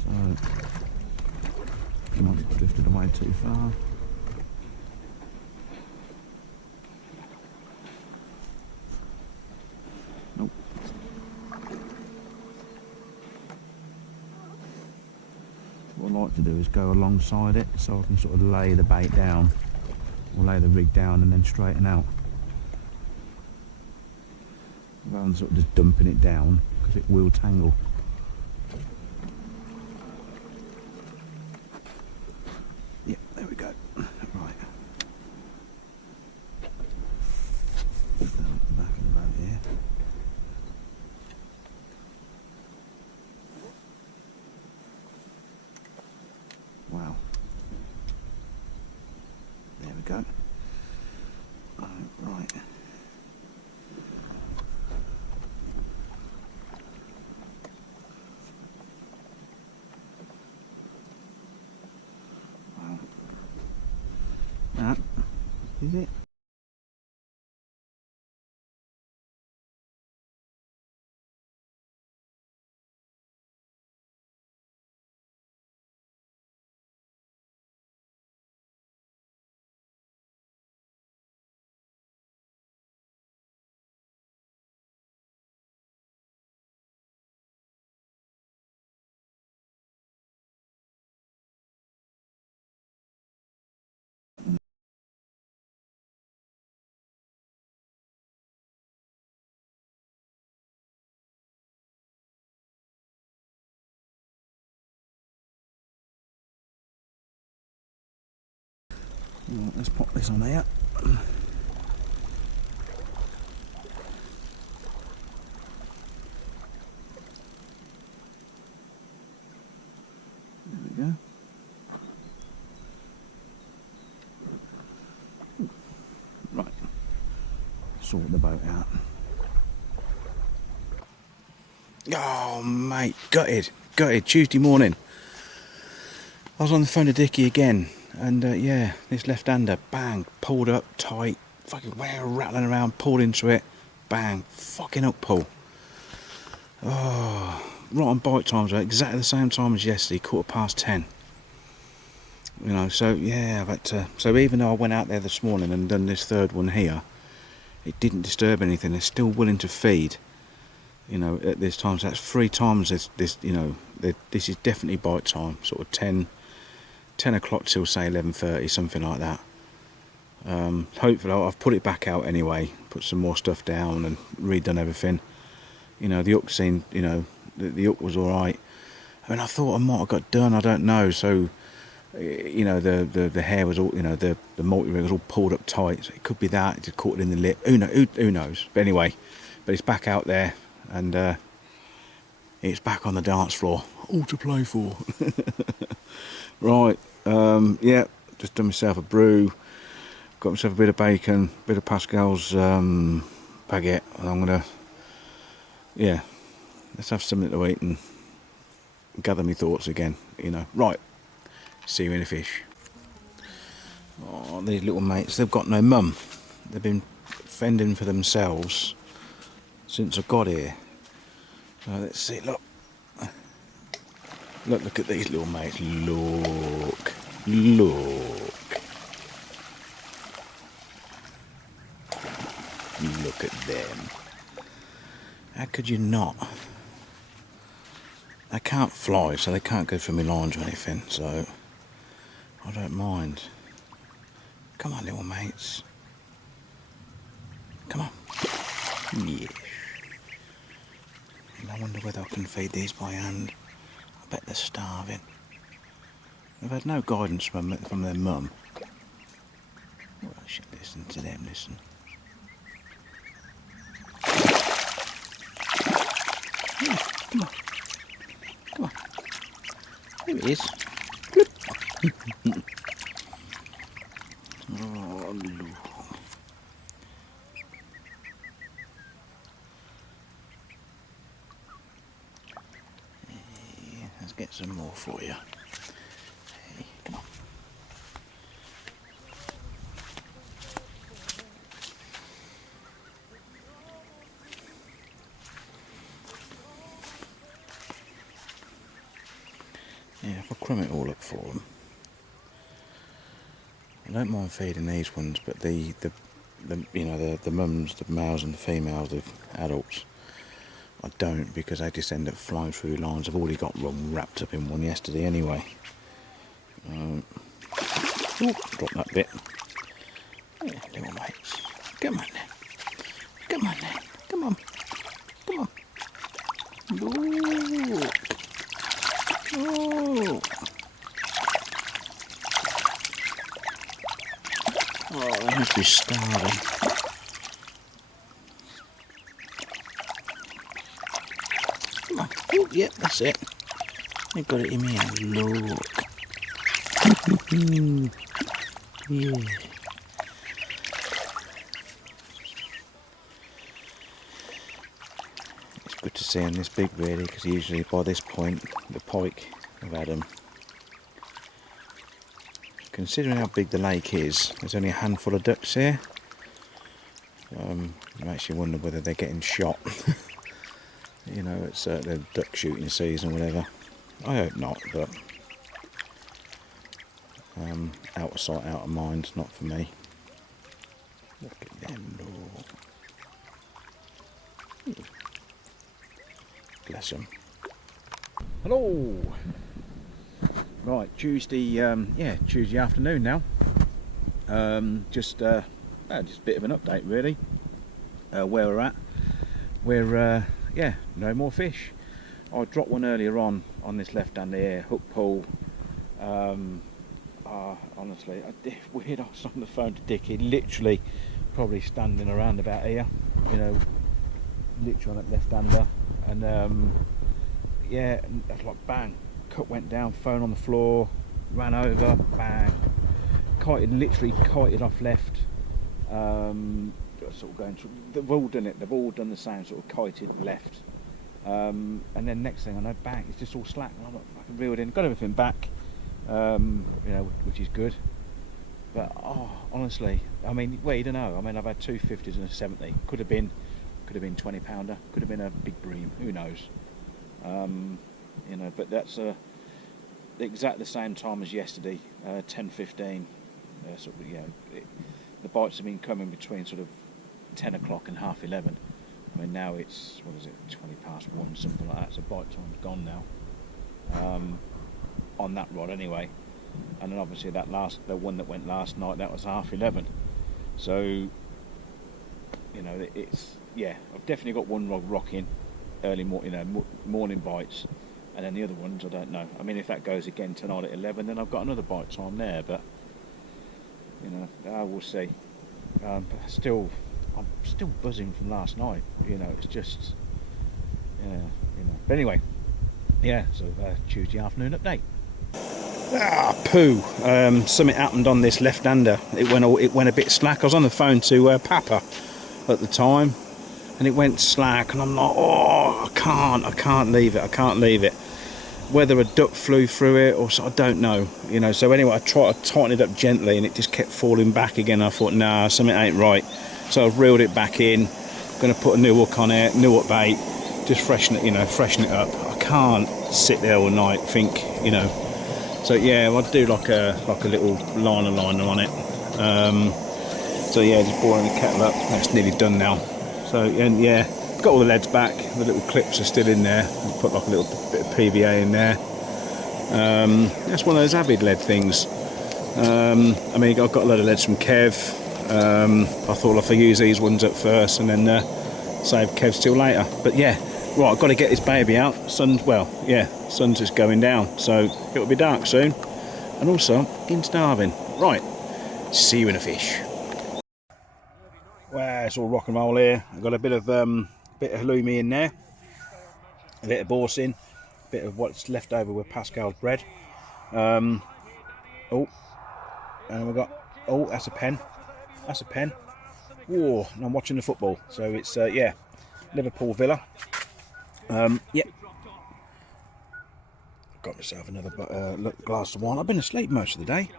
So, come on, drifted away too far. Nope. What I like to do is go alongside it so I can sort of lay the bait down, or lay the rig down and then straighten out. Rather than sort of just dumping it down, because it will tangle. Yep, there we go. Right. Put that at the back of the boat here. Wow. There we go. Right. That is it. Right, let's pop this on there. There we go. Right, sort the boat out. Oh mate, gutted. Tuesday morning. I was on the phone to Dickie again, and yeah, this left-hander, bang, pulled up tight, fucking rattling around, pulled into it, bang, fucking up pull. Oh, right on bite times, right, exactly the same time as yesterday, 10:15. You know, so yeah, but so even though I went out there this morning and done this third one here, it didn't disturb anything. They're still willing to feed. You know, at this time, so that's 3 times this. You know, this is definitely bite time, sort of 10 o'clock till say 11:30, something like that. Hopefully I've put it back out anyway, put some more stuff down and redone everything. You know, the hook seemed, you know, the hook was all right. I mean, I thought I might have got done, I don't know. So, you know, the hair was all, you know, the multi-rig was all pulled up tight. So it could be that, it just caught it in the lip. Who knows? But anyway, but it's back out there, and it's back on the dance floor, all to play for. Right, yeah, just done myself a brew, got myself a bit of bacon, bit of Pascal's baguette, and I'm gonna, yeah, let's have something to eat and gather my thoughts again, you know. Right, see you in a fish. Oh, these little mates, they've got no mum. They've been fending for themselves since I got here. So let's see, look. Look at these little mates. Look. Look at them. How could you not? They can't fly, so they can't go through my lines or anything, so I don't mind. Come on, little mates. Come on. Yeah. And I wonder whether I can feed these by hand. I bet they're starving. They've had no guidance from their mum. Well, I should listen to them, listen. Yeah, come on. Come on. There it is. Oh, Lord. Let's get some more for you. Hey, come on. Yeah, if I crumb it all up for them. I don't mind feeding these ones, but the mums, the males and the females, the adults, I don't, because they just end up flying through lines. I've already got one wrapped up in one yesterday anyway. Ooh, drop that bit. Yeah, little mates. Come on then. Come on then. Come on. Come on. Look. Oh. Oh, they must be starving. Come on. Oh, yep, that's it. I got it in my hand. Look. Yeah. It's good to see them this big, really, because usually by this point, the pike have had them. Considering how big the lake is, there's only a handful of ducks here. It makes you wonder whether they're getting shot. You know, it's the duck shooting season or whatever. I hope not, but out of sight, out of mind, not for me. Look at them, Lord. Bless them. Hello. Right, Tuesday afternoon now. Just a bit of an update, really. Where we're at. We're no more fish. I dropped one earlier on this left-hand here, hook pull. Honestly, weird. I was on the phone to Dicky, literally probably standing around about here, you know, literally on that left-hander, and that's like bang, cut went down, phone on the floor, ran over, bang, literally kited off left. Sort of going through, they've all done it, they've all done the same, sort of kited left, and then next thing I know, bang, it's just all slack, and I'm like, fucking reeled in, got everything back, you know, which is good. But honestly, I mean, well, you don't know. I mean, I've had 250s and a 70. Could have been 20 pounder, could have been a big bream, who knows. You know, but that's exactly the same time as yesterday, 10:15. Sort of, you know, the bites have been coming between sort of 10 o'clock and 11:30. I mean, now it's, what is it, 20 past 1, something like that. So bite time's gone now. On that rod anyway. And then obviously the one that went last night, that was 11:30. So, you know, it's, yeah, I've definitely got one rod rocking early morning bites, and then the other ones I don't know. I mean, if that goes again tonight at 11, then I've got another bite time there, but you know, I will see. But I'm still buzzing from last night. You know, it's just, yeah, you know. But anyway, yeah. So Tuesday afternoon update. Poo. Something happened on this left-hander. It went a bit slack. I was on the phone to Papa at the time, and it went slack, and I'm like, oh, I can't leave it. Whether a duck flew through it or so, I don't know, you know. So anyway, I tried to tighten it up gently, and it just kept falling back again. I thought, nah, something ain't right. So I reeled it back in. Going to put a new hook on it, new up bait, just freshen it up. I can't sit there all night, think, you know. So yeah, I'd do like a little liner on it. So yeah, just boiling the kettle up. That's nearly done now. So and yeah, got all the leads back. The little clips are still in there. Put like a little bit of PVA in there. That's one of those Avid lead things. I mean, I've got a load of leads from Kev. I thought if I use these ones at first and then save Kev's till later. But yeah, right, I've got to get this baby out. Sun's just going down, so it'll be dark soon. And also, I'm starving. Right, see you in a fish. Well, it's all rock and roll here. I've got a bit of halloumi in there, a bit of boursin, a bit of what's left over with Pascal's bread. And we've got, that's a pen. Whoa, and I'm watching the football. So it's, Liverpool Villa. Yeah. Got myself another glass of wine. I've been asleep most of the day.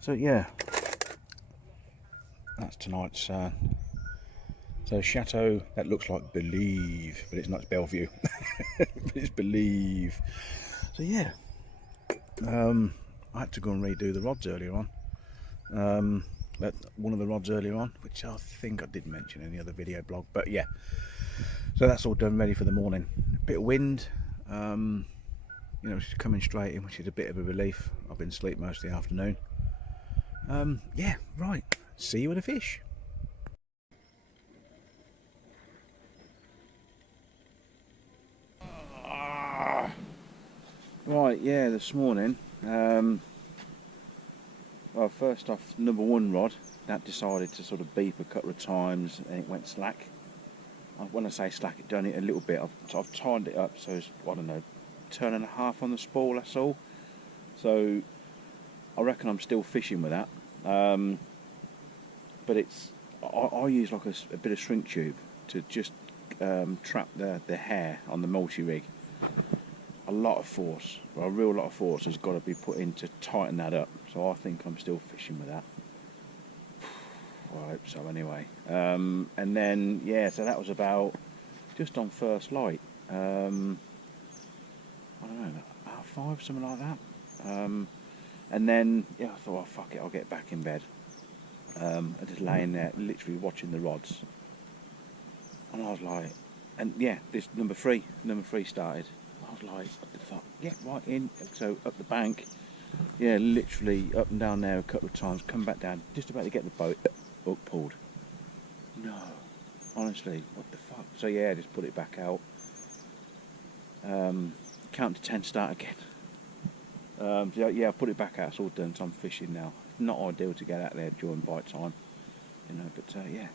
So yeah. That's tonight's, so Chateau, that looks like Believe, but it's not, it's Bellevue. It's Believe. So yeah. I had to go and redo the rods earlier on. One of the rods earlier on, which I think I did mention in the other video blog, but yeah. So that's all done, ready for the morning. A bit of wind, you know, it's coming straight in, which is a bit of a relief. I've been asleep most of the afternoon. Yeah, right. See you with a fish. Right, yeah, this morning. Well, first off, number one rod, that decided to sort of beep a couple of times and it went slack. When I say slack, it done it a little bit. I've tightened it up, so it's, I don't know, turn and a half on the spool, that's all. So I reckon I'm still fishing with that. But it's, I use like a bit of shrink tube to just trap the hair on the multi-rig. A lot of force, a real lot of force has got to be put in to tighten that up. So I think I'm still fishing with that. Well, I hope so anyway. And then, yeah, so that was about just on first light. I don't know, about 5, something like that. And then, yeah, I thought, oh, fuck it, I'll get back in bed. I just laying there, literally watching the rods. And I was like, and yeah, this number three started. I was like, what the fuck, get right in. So up the bank, yeah, literally up and down there a couple of times, come back down, just about to get the boat up pulled. No, honestly, what the fuck. So yeah, just put it back out. Count to 10, start again. So yeah, I've put it back out, it's all done, so I'm fishing now. Not ideal to get out there during bite time, you know, but yeah.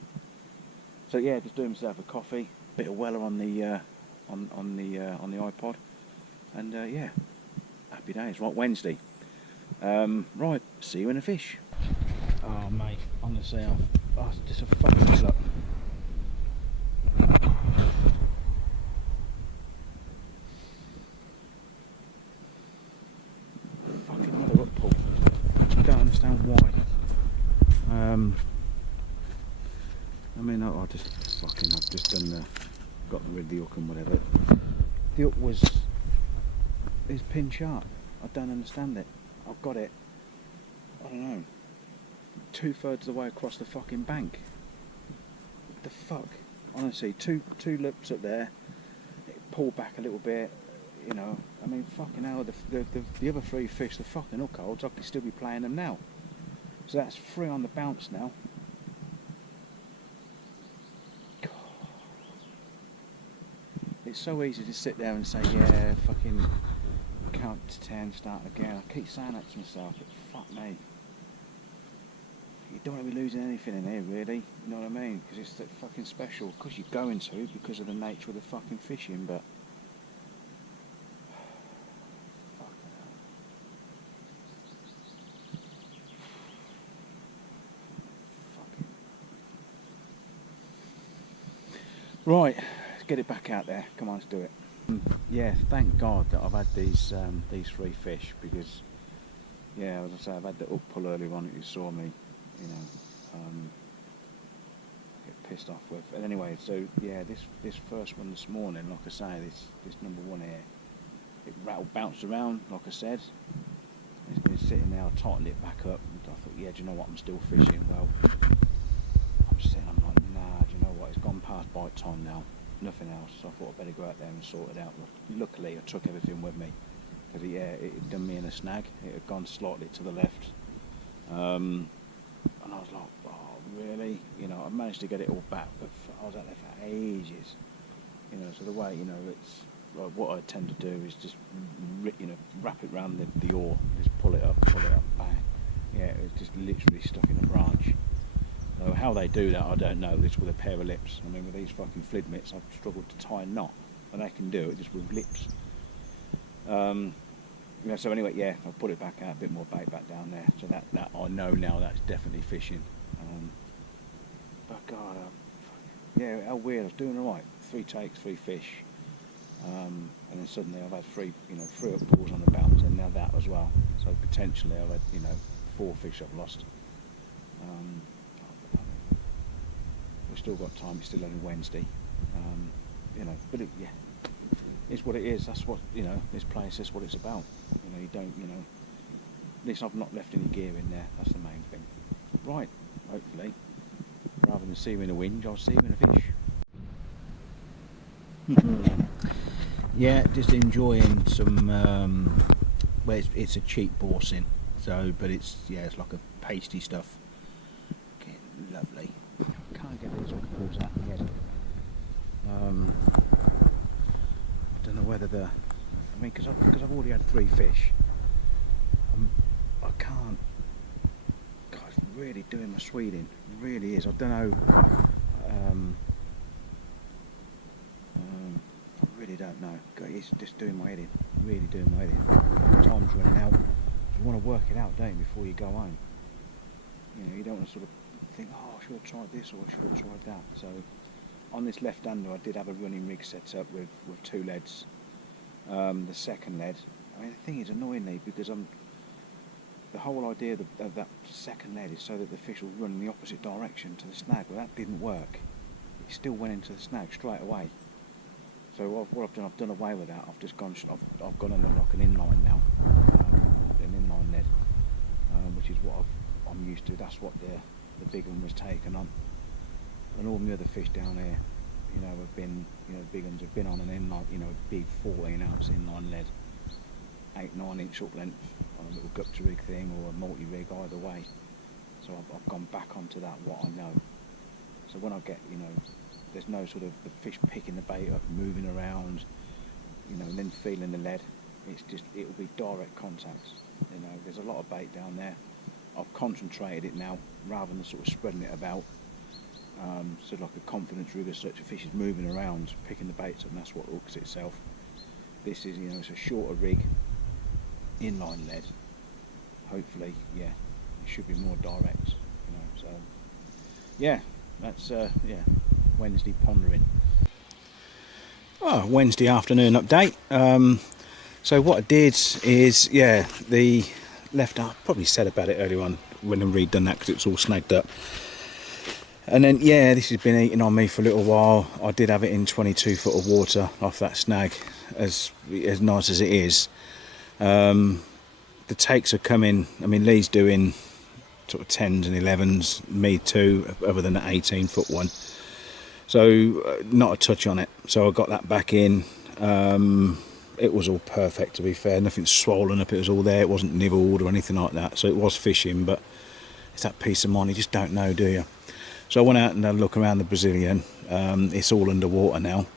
So yeah, just doing myself a coffee, bit of Weller on the on the iPod, and yeah, happy days. Right, Wednesday. Right, see you in a fish. Oh mate, honestly, it's just a fucking slut. Fucking another up pull. I don't understand why. I mean, I've just done got rid of the hook and whatever. The hook is pin sharp. I don't understand it. I've got it, I don't know, 2/3 of the way across the fucking bank. What the fuck? Honestly, two loops up there, it pulled back a little bit, you know. I mean, fucking hell, the other 3 fish, the fucking hook holds, I could still be playing them now. So that's 3 on the bounce now. God. It's so easy to sit there and say, yeah, fucking count to 10, start again. I keep saying that to myself, but fuck me. You don't want to be losing anything in here, really. You know what I mean? Because it's that fucking special. Of course you're going to, because of the nature of the fucking fishing, but... Right, let's get it back out there. Come on, let's do it. Yeah, thank God that I've had these 3 fish, because, yeah, as I say, I've had the up pull earlier on. You saw me, you know, get pissed off with. And anyway, so yeah, this first one this morning, like I say, this number one here, it bounced around, like I said. It's been sitting there. I tightened it back up, and I thought, yeah, do you know what? I'm still fishing. Well, I'm like, nah, do you know what? It's gone past bite time now. Nothing else. So I thought I'd better go out there and sort it out. Luckily, I took everything with me, because yeah, it had done me in a snag. It had gone slightly to the left, and I was like, oh, really? You know, I managed to get it all back, but I was out there for ages. You know, so the way, you know, it's like what I tend to do is just, you know, wrap it around the oar, just pull it up, bang. Yeah, it's just literally stuck in a branch. So how they do that, I don't know. It's with a pair of lips. I mean, with these fucking flid mitts, I've struggled to tie a knot, and they can do it just with lips. Yeah, so anyway, yeah, I'll put it back out, a bit more bait back down there. So that I know now that's definitely fishing. But God, yeah, how weird. I was doing all right. 3 takes, 3 fish. And then suddenly I've had 3 up pulls on the bounce, and now that as well. So potentially I've had, 4 fish I've lost. We've still got time. It's still only Wednesday. But yeah, it's what it is. That's what, this place is what it's about. You don't, at least I've not left any gear in there. That's the main thing. Right, hopefully, rather than see you in a winch, I'll see you in a fish. Yeah, just enjoying some, well, it's a cheap borsing, so, but it's like a pasty stuff. Okay, lovely. Can't get these holes out yet. I don't know whether because I've already had 3 fish. I can't. God, it's really doing my Sweding. It really is. I don't know. I really don't know. God, it's just doing my head in. Really doing my head in. Time's running out. You want to work it out, don't you, before you go home? You don't want to sort of think, oh, I should have tried this or I should have tried that. So on this left-hander, I did have a running rig set up with 2 leads. The second lead, I mean, the thing is annoyingly, because the whole idea of that second lead is so that the fish will run in the opposite direction to the snag. Well, that didn't work. It still went into the snag straight away. So what I've done, I've done away with that. I've just gone, I've gone on like an inline now, an inline lead, which is what I'm used to. That's what the big one was taken on, and all the other fish down here, have been, big ones have been on an inline, a big 14-ounce inline lead, 8-9 inch up length on a little gupta rig thing or a multi-rig, either way. So I've gone back onto that, what I know. So when I get, there's no sort of the fish picking the bait up, moving around, and then feeling the lead. It's just, it'll be direct contact. There's a lot of bait down there. I've concentrated it now rather than sort of spreading it about. So like a confidence rig as such, a fish is moving around, picking the baits up, and that's what hooks itself. This is, it's a shorter rig, inline lead. Hopefully, yeah, it should be more direct. So yeah, that's Wednesday pondering. Oh, Wednesday afternoon update. So what I did is, the left arm, probably said about it earlier on when I redone that because it's all snagged up. And then, this has been eating on me for a little while. I did have it in 22 foot of water off that snag, as nice as it is. The takes are coming, I mean, Lee's doing sort of 10s and 11s, me too, other than the 18 foot one. So not a touch on it. So I got that back in. It was all perfect, to be fair. Nothing swollen up, it was all there. It wasn't nibbled or anything like that. So it was fishing, but it's that peace of mind. You just don't know, do you? So I went out and had a look around the Brazilian. It's all underwater now.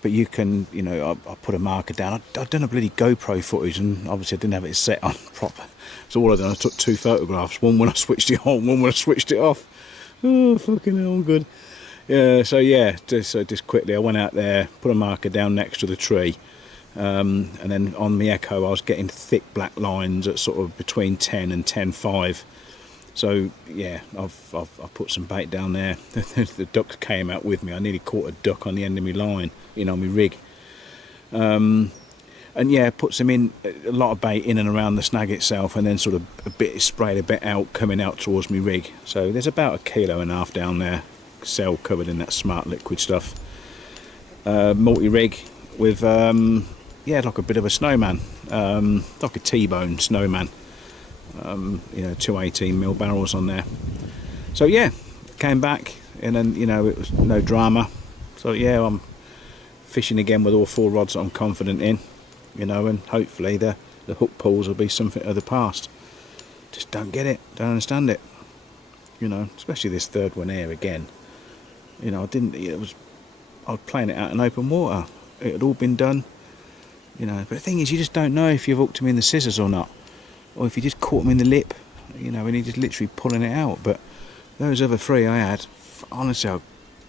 But you can, I put a marker down. I'd done a bloody GoPro footage, and obviously I didn't have it set on proper. So all I done, I took 2 photographs. One when I switched it on, one when I switched it off. Oh, fucking hell, good. Yeah, so just quickly, I went out there, put a marker down next to the tree. And then on the echo, I was getting thick black lines at sort of between 10 and 10.5. So yeah, I've put some bait down there. The ducks came out with me. I nearly caught a duck on the end of my line, on my rig. And yeah, put some in, a lot of bait in and around the snag itself, and then sort of sprayed a bit out, coming out towards my rig. So there's about 1.5 kilos down there, cell covered in that smart liquid stuff. Multi-rig with yeah, like a bit of a snowman, like a T-bone snowman. You know, 218mm barrels on there. So yeah, came back, and then, you know, it was no drama. So yeah, I'm fishing again with all 4 rods that I'm confident in, you know, and hopefully the hook pulls will be something of the past. Just don't get it, don't understand it, you know, especially this third one here again. You know, I was playing it out in open water. It had all been done, you know, but the thing is, you just don't know if you've hooked him in the scissors or not, or if you just caught him in the lip, you know, and he just literally pulling it out. But those other 3 I had, honestly, are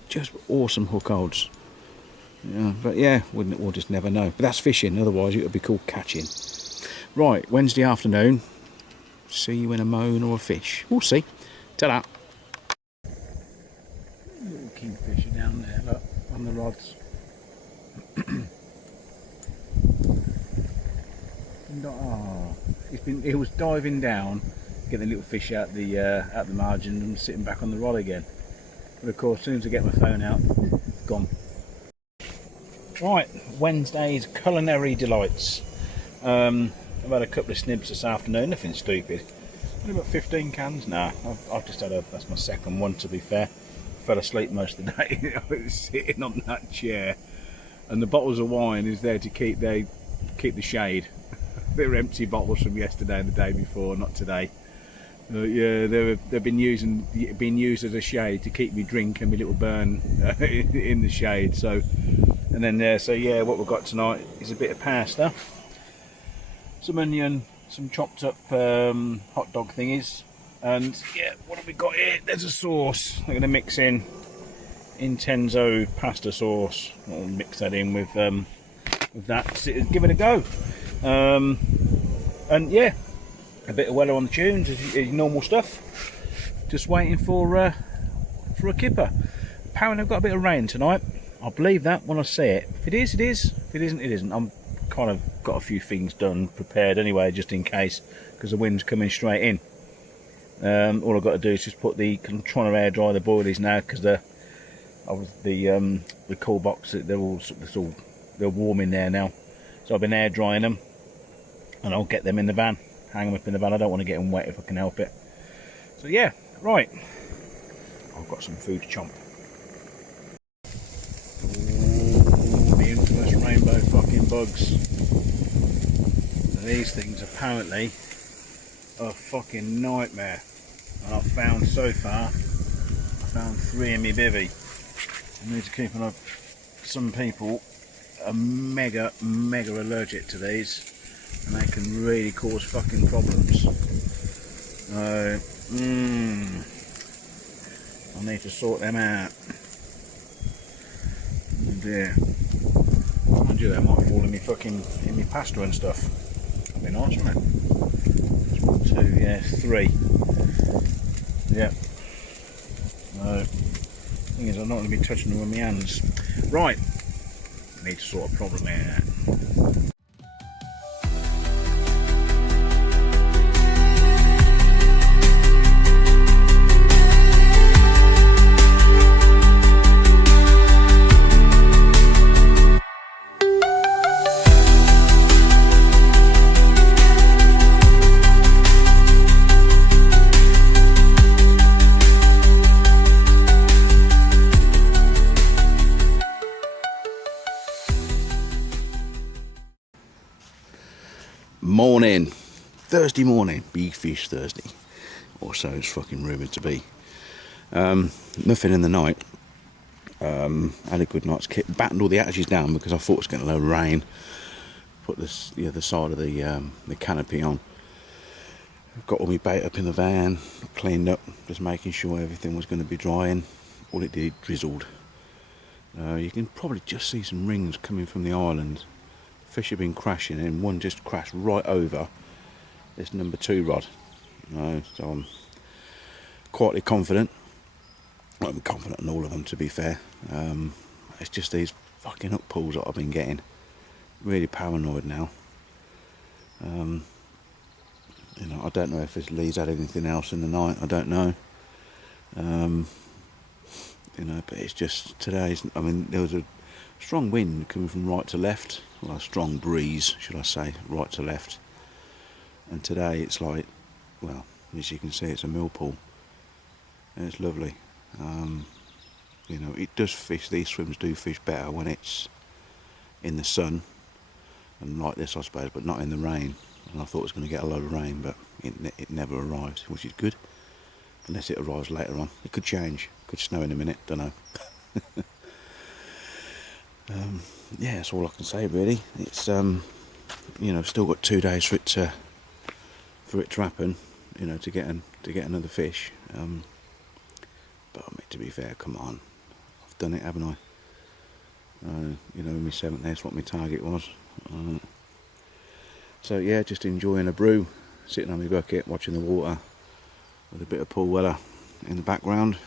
just awesome hook holds. Yeah, but yeah, we'll just never know. But that's fishing, otherwise it would be called catching. Right, Wednesday afternoon. See you in a moan or a fish. We'll see. Ta-da. Little kingfisher down there, look, on the rods. Oh, he was diving down, getting the little fish out the margin and sitting back on the rod again. But of course, as soon as I get my phone out, gone. Right, Wednesday's culinary delights. I've had a couple of snibs this afternoon, nothing stupid. Only about 15 cans. Nah, I've just had that's my second one, to be fair. Fell asleep most of the day. I was sitting on that chair, and the bottles of wine is there to keep the shade. They're empty bottles from yesterday and the day before, not today. Yeah, they've been used as a shade to keep me drink and my little burn in the shade. So, and then so yeah, what we've got tonight is a bit of pasta, some onion, some chopped up hot dog thingies, and yeah, what have we got here? There's a sauce. I'm going to mix in Intenso pasta sauce. I'll mix that in with that. Give it a go. And yeah, a bit of Weller on the tunes, is normal stuff. Just waiting for a kipper. Apparently I've got a bit of rain tonight. I'll believe that when I see it. If it is, it is. If it isn't, it isn't. I'm kind of got a few things done, prepared anyway, just in case, because the wind's coming straight in. All I've got to do is just put I'm trying to air dry the boilies now, because the cool box, they're warm in there now. So I've been air drying them, and I'll get them in the van, hang them up in the van. I don't want to get them wet if I can help it. So yeah, right, I've got some food to chomp. Ooh, the infamous rainbow fucking bugs. These things apparently are a fucking nightmare, and I've found so far, 3 in my bivvy. I need to keep an eye. Some people are mega allergic to these, and they can really cause fucking problems. I need to sort them out. Oh dear. Mind you, they might fall in me pasta and stuff. That'd be nice, wouldn't it? 1, 2, yeah, 3. Yep. No. Thing is, I'm not going to be touching them with my hands. Right. I need to sort a problem out. Morning, Thursday morning, Big Fish Thursday, or so it's fucking rumoured to be. Nothing in the night. Had a good night's kit, battened all the hatches down because I thought it was going to load rain. Put the other side of the canopy on. Got all my bait up in the van, cleaned up, just making sure everything was going to be drying. All it did, drizzled. You can probably just see some rings coming from the island. Fish have been crashing, and one just crashed right over this number 2 rod. So I'm quietly confident. I'm confident in all of them, to be fair. It's just these fucking hook pulls that I've been getting. Really paranoid now. You know, I don't know if Lee's had anything else in the night. I don't know. you know, but it's just today's, I mean, there was a strong wind coming from right to left, well, a strong breeze, should I say, right to left. And today it's like, well, as you can see, it's a millpool, and it's lovely. You know, it does fish, these swims do fish better when it's in the sun, and like this I suppose, but not in the rain. And I thought it was going to get a load of rain, but it never arrived, which is good, unless it arrives later on. It could change, could snow in a minute, don't know. Yeah, that's all I can say really. It's you know, still got 2 days for it to happen, you know, to get another fish. But I mean, to be fair, come on, I've done it, haven't I? You know, in my 7th, that's what my target was. So yeah, just enjoying a brew, sitting on my bucket, watching the water, with a bit of Paul Weller in the background.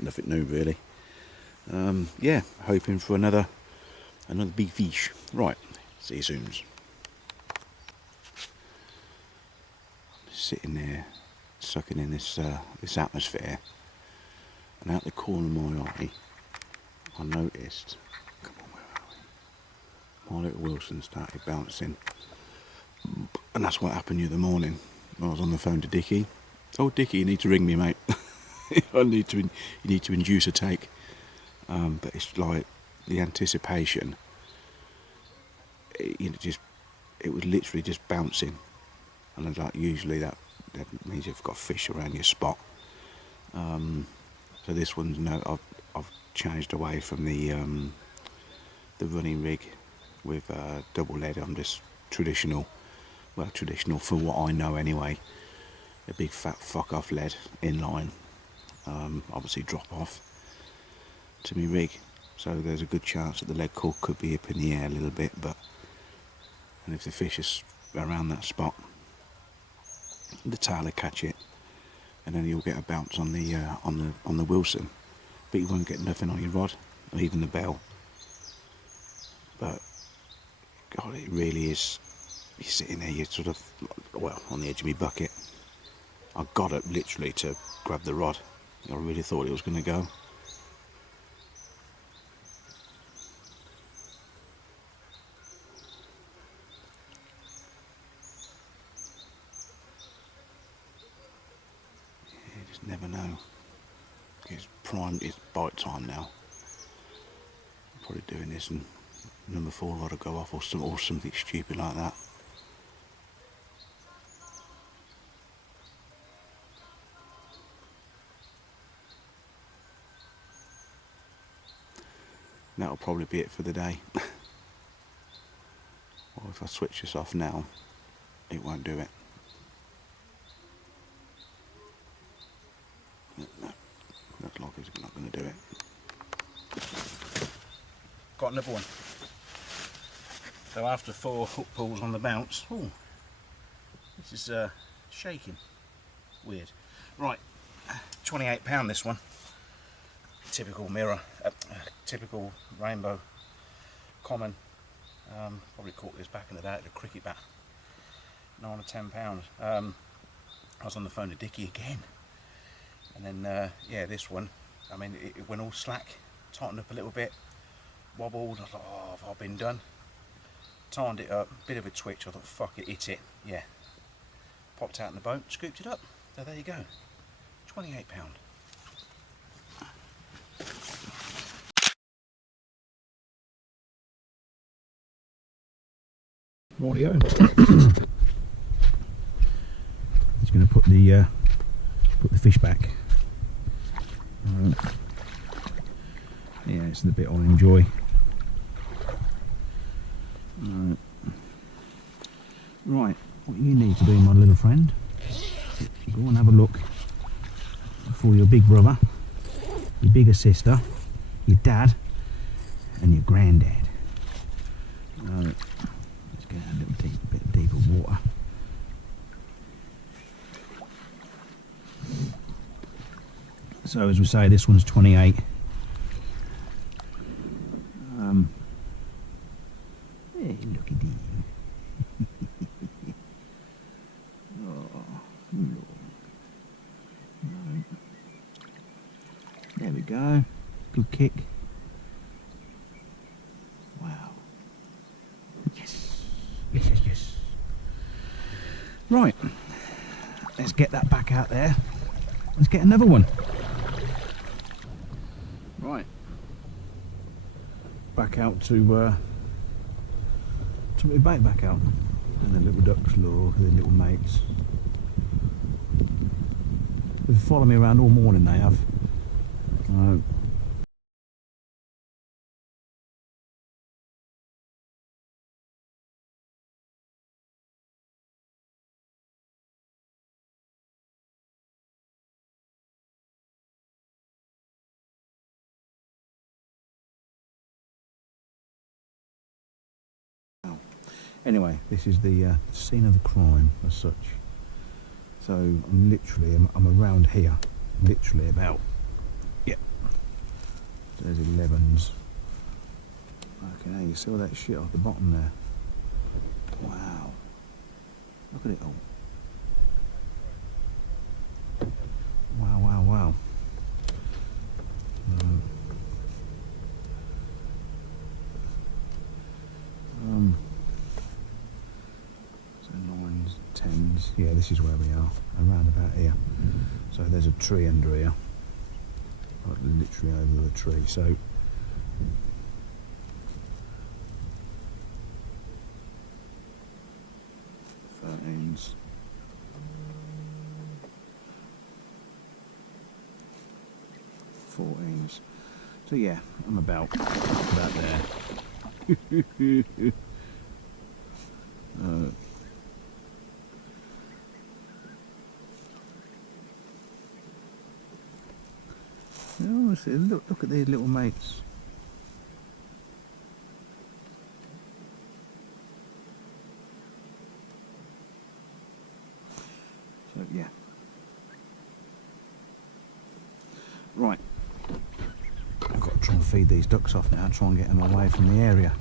Nothing new really. Yeah, hoping for another big fish. Right, see you soon. Sitting there, sucking in this atmosphere, and out the corner of my eye, I noticed, come on, where are we? My little Wilson started bouncing, and that's what happened the other morning. I was on the phone to Dickie. Oh, Dickie, you need to ring me, mate. You need to induce a take. But it's like the anticipation. It was literally just bouncing, and it's like usually that means you've got fish around your spot. So this one's I've changed away from the running rig with double lead. I'm just traditional for what I know anyway. A big fat fuck off lead inline, obviously drop off to me rig. So there's a good chance that the lead core could be up in the air a little bit, and if the fish is around that spot, the tail will catch it, and then you'll get a bounce on the Wilson, but you won't get nothing on your rod or even the bell. But God, it really is. You're sitting there, you're sort of, well, on the edge of my bucket. I got up literally to grab the rod. I really thought it was going to go. You just never know. It's prime, it's bite time now. I'm probably doing this and number 4 rod will go off or something stupid like that. That'll probably be it for the day. Or if I switch this off now, it won't do it. No, looks like it's not going to do it. Got another one. So after 4 hook pulls on the bounce, ooh, this is shaking. Weird. Right, £28 this one. Typical mirror, typical rainbow, common. Probably caught this back in the day at the cricket bat. 9 or £10. I was on the phone to Dickie again, and then yeah, this one. I mean, it went all slack, tightened up a little bit, wobbled. I was like, oh, have I been done? Tightened it up, bit of a twitch. I thought, fuck it, hit it. Yeah, popped out in the boat, scooped it up. So there you go, £28. Rightio. He's going to put the fish back. Yeah, it's the bit I enjoy. Right, what you need to do, my little friend, go and have a look for your big brother, your bigger sister, your dad, and your granddad. Let's get a little bit deeper water. So as we say, this one's 28. Hey, look at you. Oh, no. There we go. go. Good kick. Wow. Yes. Yes, yes, yes. Right. Let's get that back out there. Let's get another one. Right. Back out to my bait back out. And the little ducks look, the little mates. They've followed me around all morning, they have. Anyway, this is the scene of the crime as such. So I'm literally, I'm around here, literally about, yeah, there's 11s. Okay, now you see all that shit off the bottom there. Wow, look at it all. Wow, wow, wow. So 9s, 10s, yeah, this is where we are, around about here. So there's a tree under here, like literally over the tree. So thirteens, 14s. So yeah, I'm about there. Oh, see, look at these little mates. So yeah. Right. I've got to try and feed these ducks off now, try and get them away from the area.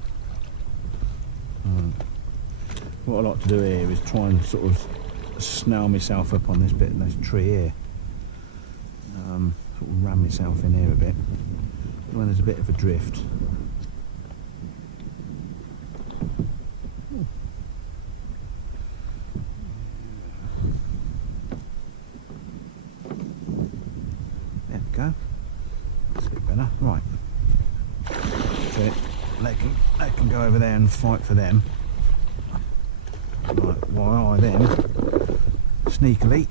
What I like to do here is try and sort of snail myself up on this bit of this tree here. Sort of ram myself in here a bit when there's a bit of a drift. There we go. That's a bit better. Right. That's it. They can go over there and fight for them. Right, while I then sneakily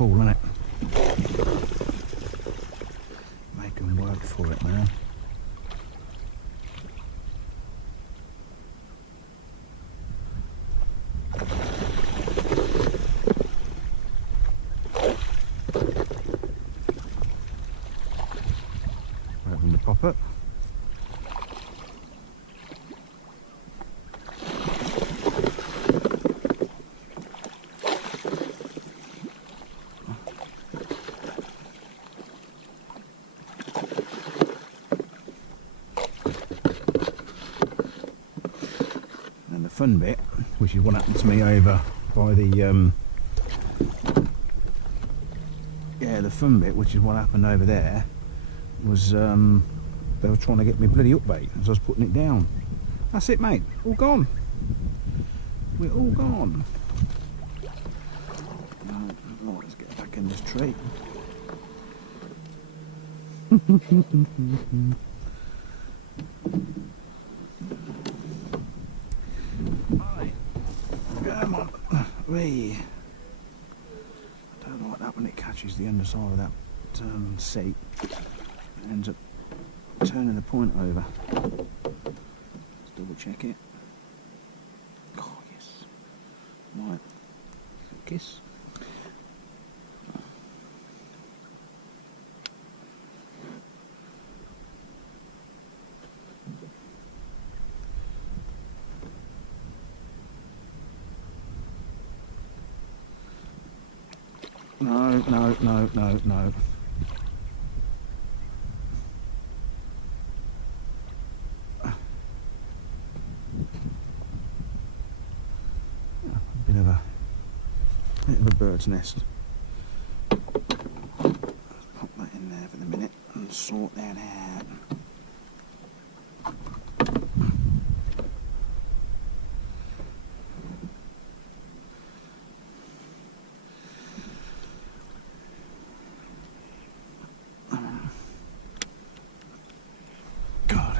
crawl, innit? Make them work for it, man. Open the popper. And the fun bit, which is what happened to me over by the yeah, the fun bit, which is what happened over there, was they were trying to get me bloody up bait as I was putting it down. That's it, mate. All gone. We're all gone. Right, let's get back in this tree. Right. Come on. Wee. I don't like that when it catches the underside of that seat. It ends up turning the point over. Let's double check it. Oh, yes. Right. Kiss. No. of a bird's nest. Pop that in there for the minute and sort that out. God.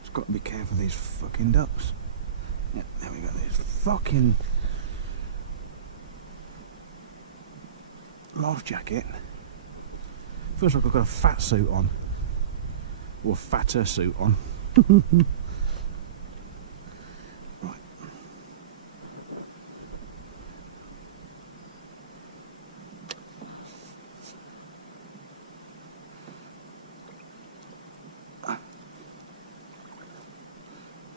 Just got to be careful of these fucking ducks. Yeah, there we go. These fucking life jacket. Feels like I've got a fat suit on. Or a fatter suit on. Right.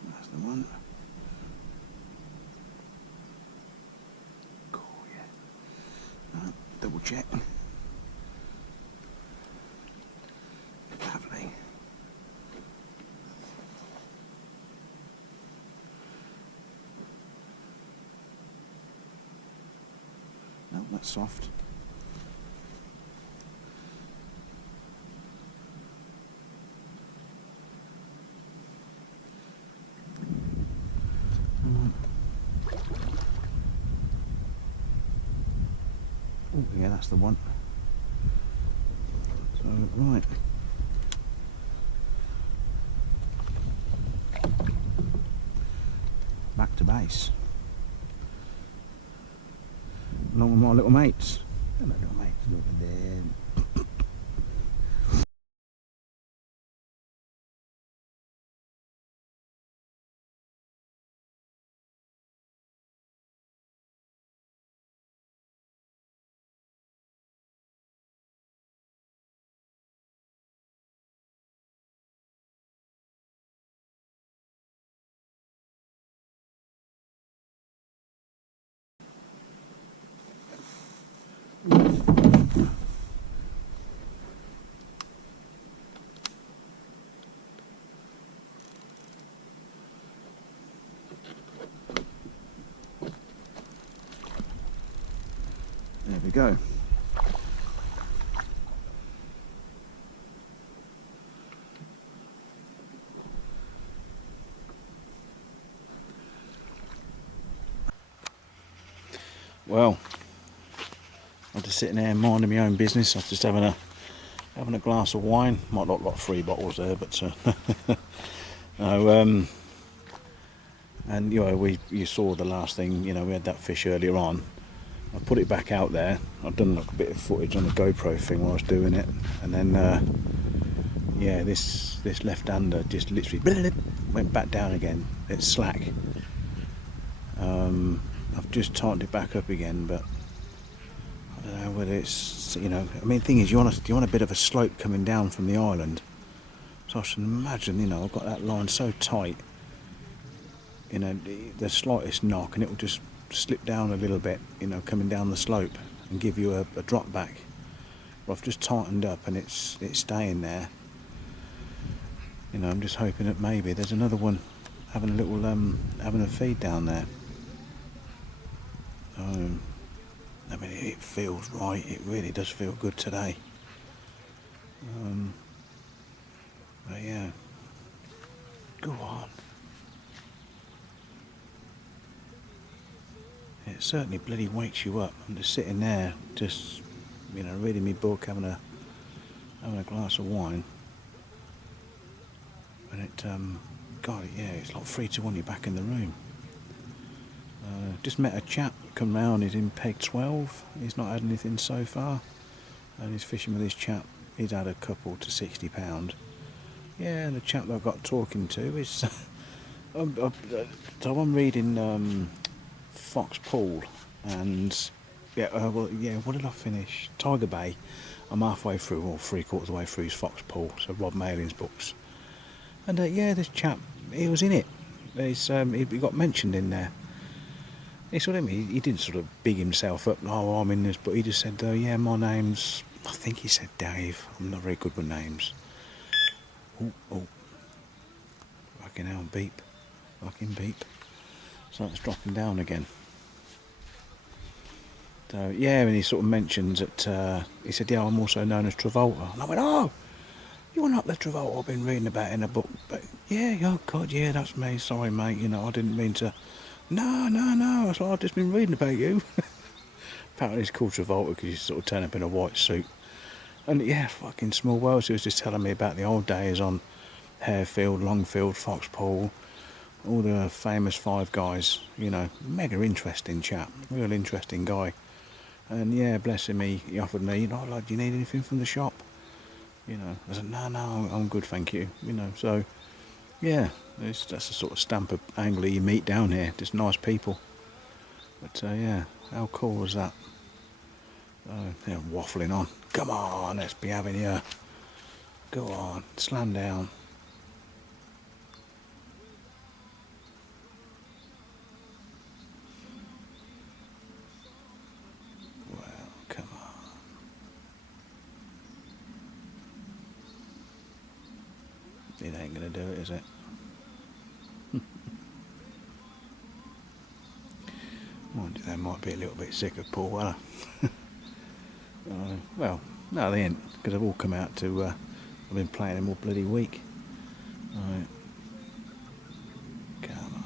That's the one. Cool, yeah. Double check. Lovely. No, that's soft. Oh, yeah, that's the one. So, right. Back to base. Along with my little mates. Hello, little mates. Look at them. There we go. Well, I'm just sitting there minding my own business. I'm just having a glass of wine. Might not got 3 bottles there, but no, and you know, you saw the last thing. You know, we had that fish earlier on. I put it back out there. I've done like a bit of footage on the GoPro thing while I was doing it, and then yeah, this left-hander just literally went back down again. It's slack. I've just tightened it back up again, but I don't know whether it's, you know, I mean, the thing is, you want a bit of a slope coming down from the island. So I should imagine, you know, I've got that line so tight, you know, the slightest knock and it will just slip down a little bit, you know, coming down the slope and give you a drop back. But I've just tightened up and it's staying there. You know, I'm just hoping that maybe there's another one having a little having a feed down there. I mean, it feels right. It really does feel good today. But yeah, go on. It certainly bloody wakes you up. I'm just sitting there, just, you know, reading my book, having a glass of wine, and it, God, yeah, it's like 3 to 1. You're back in the room. Just met a chap come round. He's in peg 12. He's not had anything so far, and he's fishing with his chap. He's had a couple to £60. Yeah, and the chap that I got talking to is so I'm reading Fox Pool, and yeah, well, yeah, what did I finish? Tiger Bay. I'm halfway through, or 3/4 of the way through his Fox Pool, so Rob Mailing's books. And yeah, this chap, he was in it. He got mentioned in there. He sort of, he didn't sort of big himself up, oh, I'm in this, but he just said, yeah, my name's, I think he said Dave. I'm not very good with names. Oh, fucking hell, beep. fucking beep. So it's dropping down again. So yeah, and he sort of mentions that he said, yeah, I'm also known as Travolta. And I went, oh, you're not the Travolta I've been reading about in a book. But yeah, oh God, yeah, that's me. Sorry, mate. You know, I didn't mean to. No. That's what I've just been reading about you. Apparently he's called Travolta because he's sort of turned up in a white suit. And yeah, fucking small world. He was just telling me about the old days on Harefield, Longfield, Foxpool, all the famous Five Guys. You know, mega interesting chap, real interesting guy. And yeah, bless him, he offered me, you know, like, do you need anything from the shop? You know, I said, no, I'm good, thank you. You know, so yeah, that's the sort of stamp of angler you meet down here, just nice people. But yeah, how cool was that? They're waffling on. Come on, let's be having you. Go on, slam down. Well, come on. It ain't gonna do it, is it? They might be a little bit sick of Paul Weller. Well, no, they ain't, because they've all come out to. I've been playing him all bloody week. Right. Come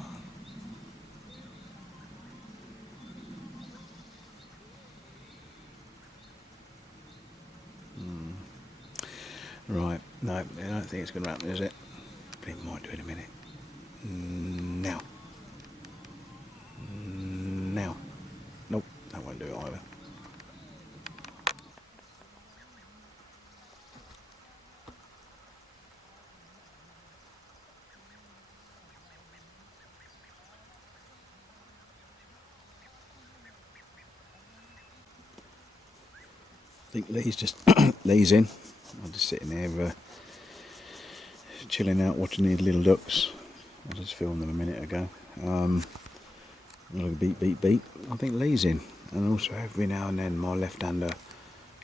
on. Right. No, I don't think it's going to happen, is it? But it might do in a minute. Now. Nope, that won't do it either. I think Lee's in. I'm just sitting there chilling out, watching these little ducks. I just filmed them a minute ago. Look, beep. I think Lee's in, and also every now and then my left-hander,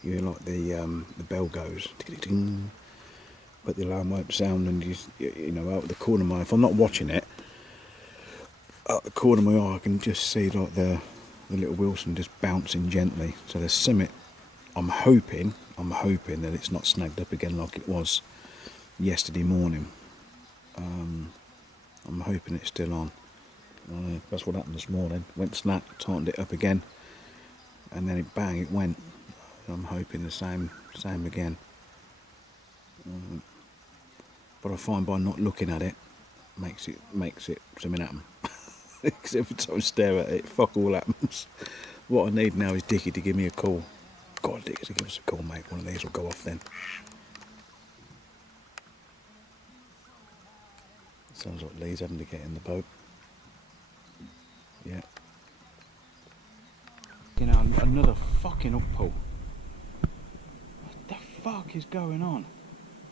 you hear like the bell goes, tick-tick-ting, but the alarm won't sound, and you know, out of the corner of my eye, if I'm not watching it, out the corner of my eye, I can just see like the little Wilson just bouncing gently. So there's something. I'm hoping that it's not snagged up again like it was yesterday morning. I'm hoping it's still on. That's what happened this morning. Went snap, tightened it up again, and then it went. I'm hoping the same again. But I find by not looking at it makes it something happen. Because every time I stare at it, fuck all happens. What I need now is Dickie to give me a call. God, Dickie, give us a call, mate. One of these will go off then. Sounds like Lee's having to get in the boat. Yeah. You know, another fucking uppull. What the fuck is going on?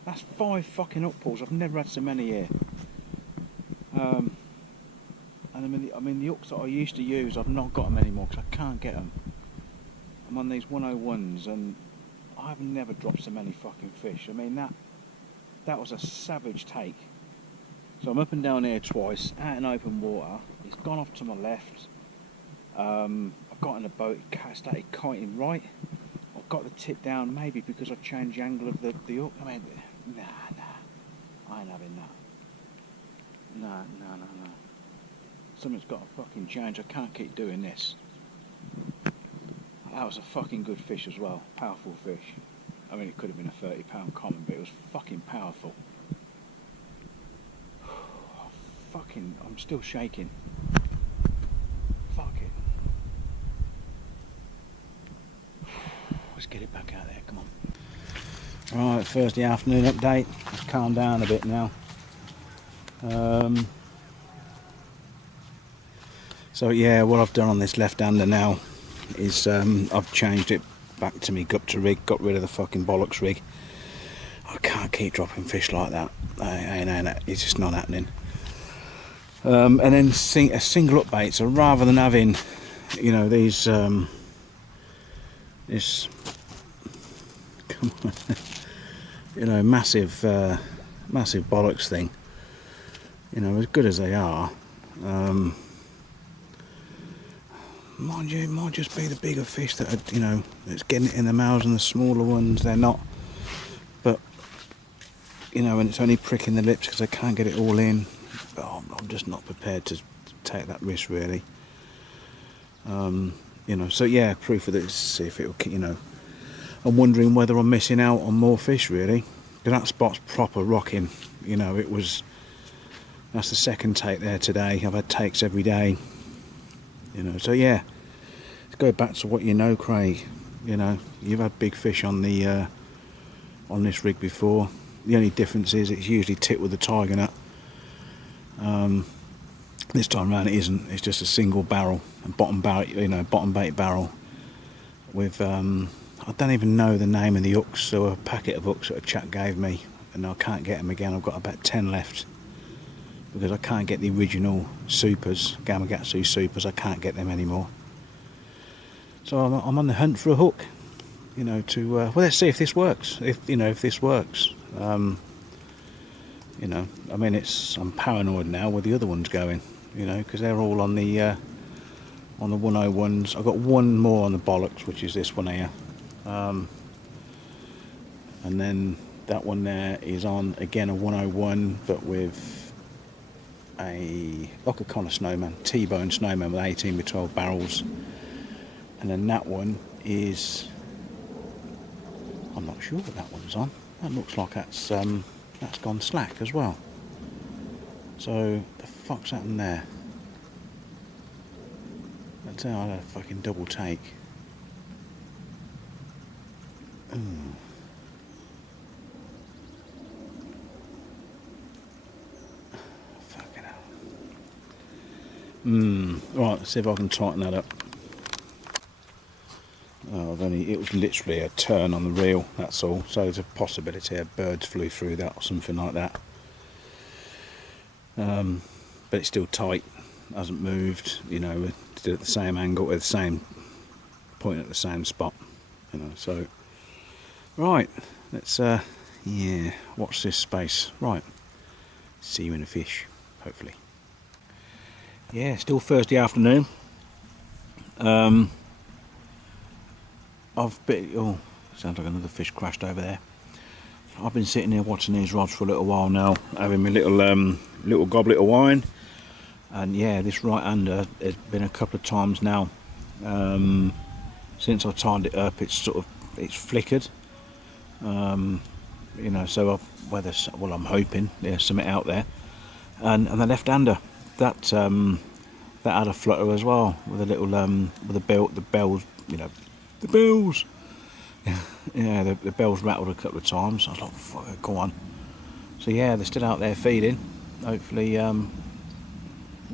That's 5 fucking uppulls. I've never had so many here. And I mean the hooks that I used to use, I've not got them anymore because I can't get them. I'm on these 101s and I've never dropped so many fucking fish. I mean that was a savage take. So I'm up and down here twice, out in open water. It's gone off to my left. I've got in the boat, it started kiting right. I've got the tip down, maybe because I've changed the angle of the hook. I mean, nah, I ain't having that. No. Something's got to fucking change. I can't keep doing this. That was a fucking good fish as well. Powerful fish. I mean, it could have been a 30-pound common, but it was fucking powerful. I'm still shaking. Fuck it. Let's get it back out there, come on. Right, Thursday afternoon update. It's calmed down a bit now. So yeah, what I've done on this left-hander now is I've changed it back to me Gupta rig, got rid of the fucking bollocks rig. I can't keep dropping fish like that. It's just not happening. And then a single up bait. So rather than having, you know, these this, come on, you know, massive bollocks thing. You know, as good as they are, Mind you, it might just be the bigger fish that are, you know, that's getting it in the mouths, and the smaller ones, they're not. But, you know, and it's only pricking the lips because I can't get it all in. But I'm just not prepared to take that risk, really. You know, so yeah, proof of this, see if it'll, you know, I'm wondering whether I'm missing out on more fish, really. Because that spot's proper rocking, you know, that's the second take there today. I've had takes every day, you know, so yeah. Let's go back to what you know, Craig. You know, you've had big fish on the on this rig before. The only difference is it's usually tipped with a tiger nut. This time around it isn't. It's just a single barrel, a bottom barrel, you know, bottom bait barrel with I don't even know the name of the hooks. So a packet of hooks that a chap gave me, and I can't get them again. I've got about 10 left because I can't get the original supers, Gamakatsu supers. I can't get them anymore. So I'm on the hunt for a hook, you know, to well, let's see if this works. If this works. You know, I mean, I'm paranoid now where the other one's going, you know, because they're all on the 101s. I've got one more on the bollocks, which is this one here, and then that one there is on again a 101, but with like a kind of snowman, T-bone snowman with 18 with 12 barrels, and then that one is, I'm not sure what that one's on. That looks like that's gone slack as well. So the fuck's happened there? I tell you, I had a fucking double take. Ooh. Fucking hell. Right, let's see if I can tighten that up. Oh, it was literally a turn on the reel, that's all. So there's a possibility a birds flew through that or something like that. But it's still tight, hasn't moved, you know, it's at the same angle, at the same point, at the same spot, you know. So right, let's yeah, watch this space. Right, see you in a fish, hopefully. Yeah, still Thursday afternoon. Oh, sounds like another fish crashed over there. I've been sitting here watching these rods for a little while now, having my little goblet of wine, and yeah, this right-hander has been a couple of times now. Since I tied it up, it's flickered. You know, so I'm hoping there's something out there, and the left-hander that had a flutter as well with a little with the bells, you know. The bells! Yeah, the bells rattled a couple of times. I was like, fuck it, go on. So yeah, they're still out there feeding. Hopefully, you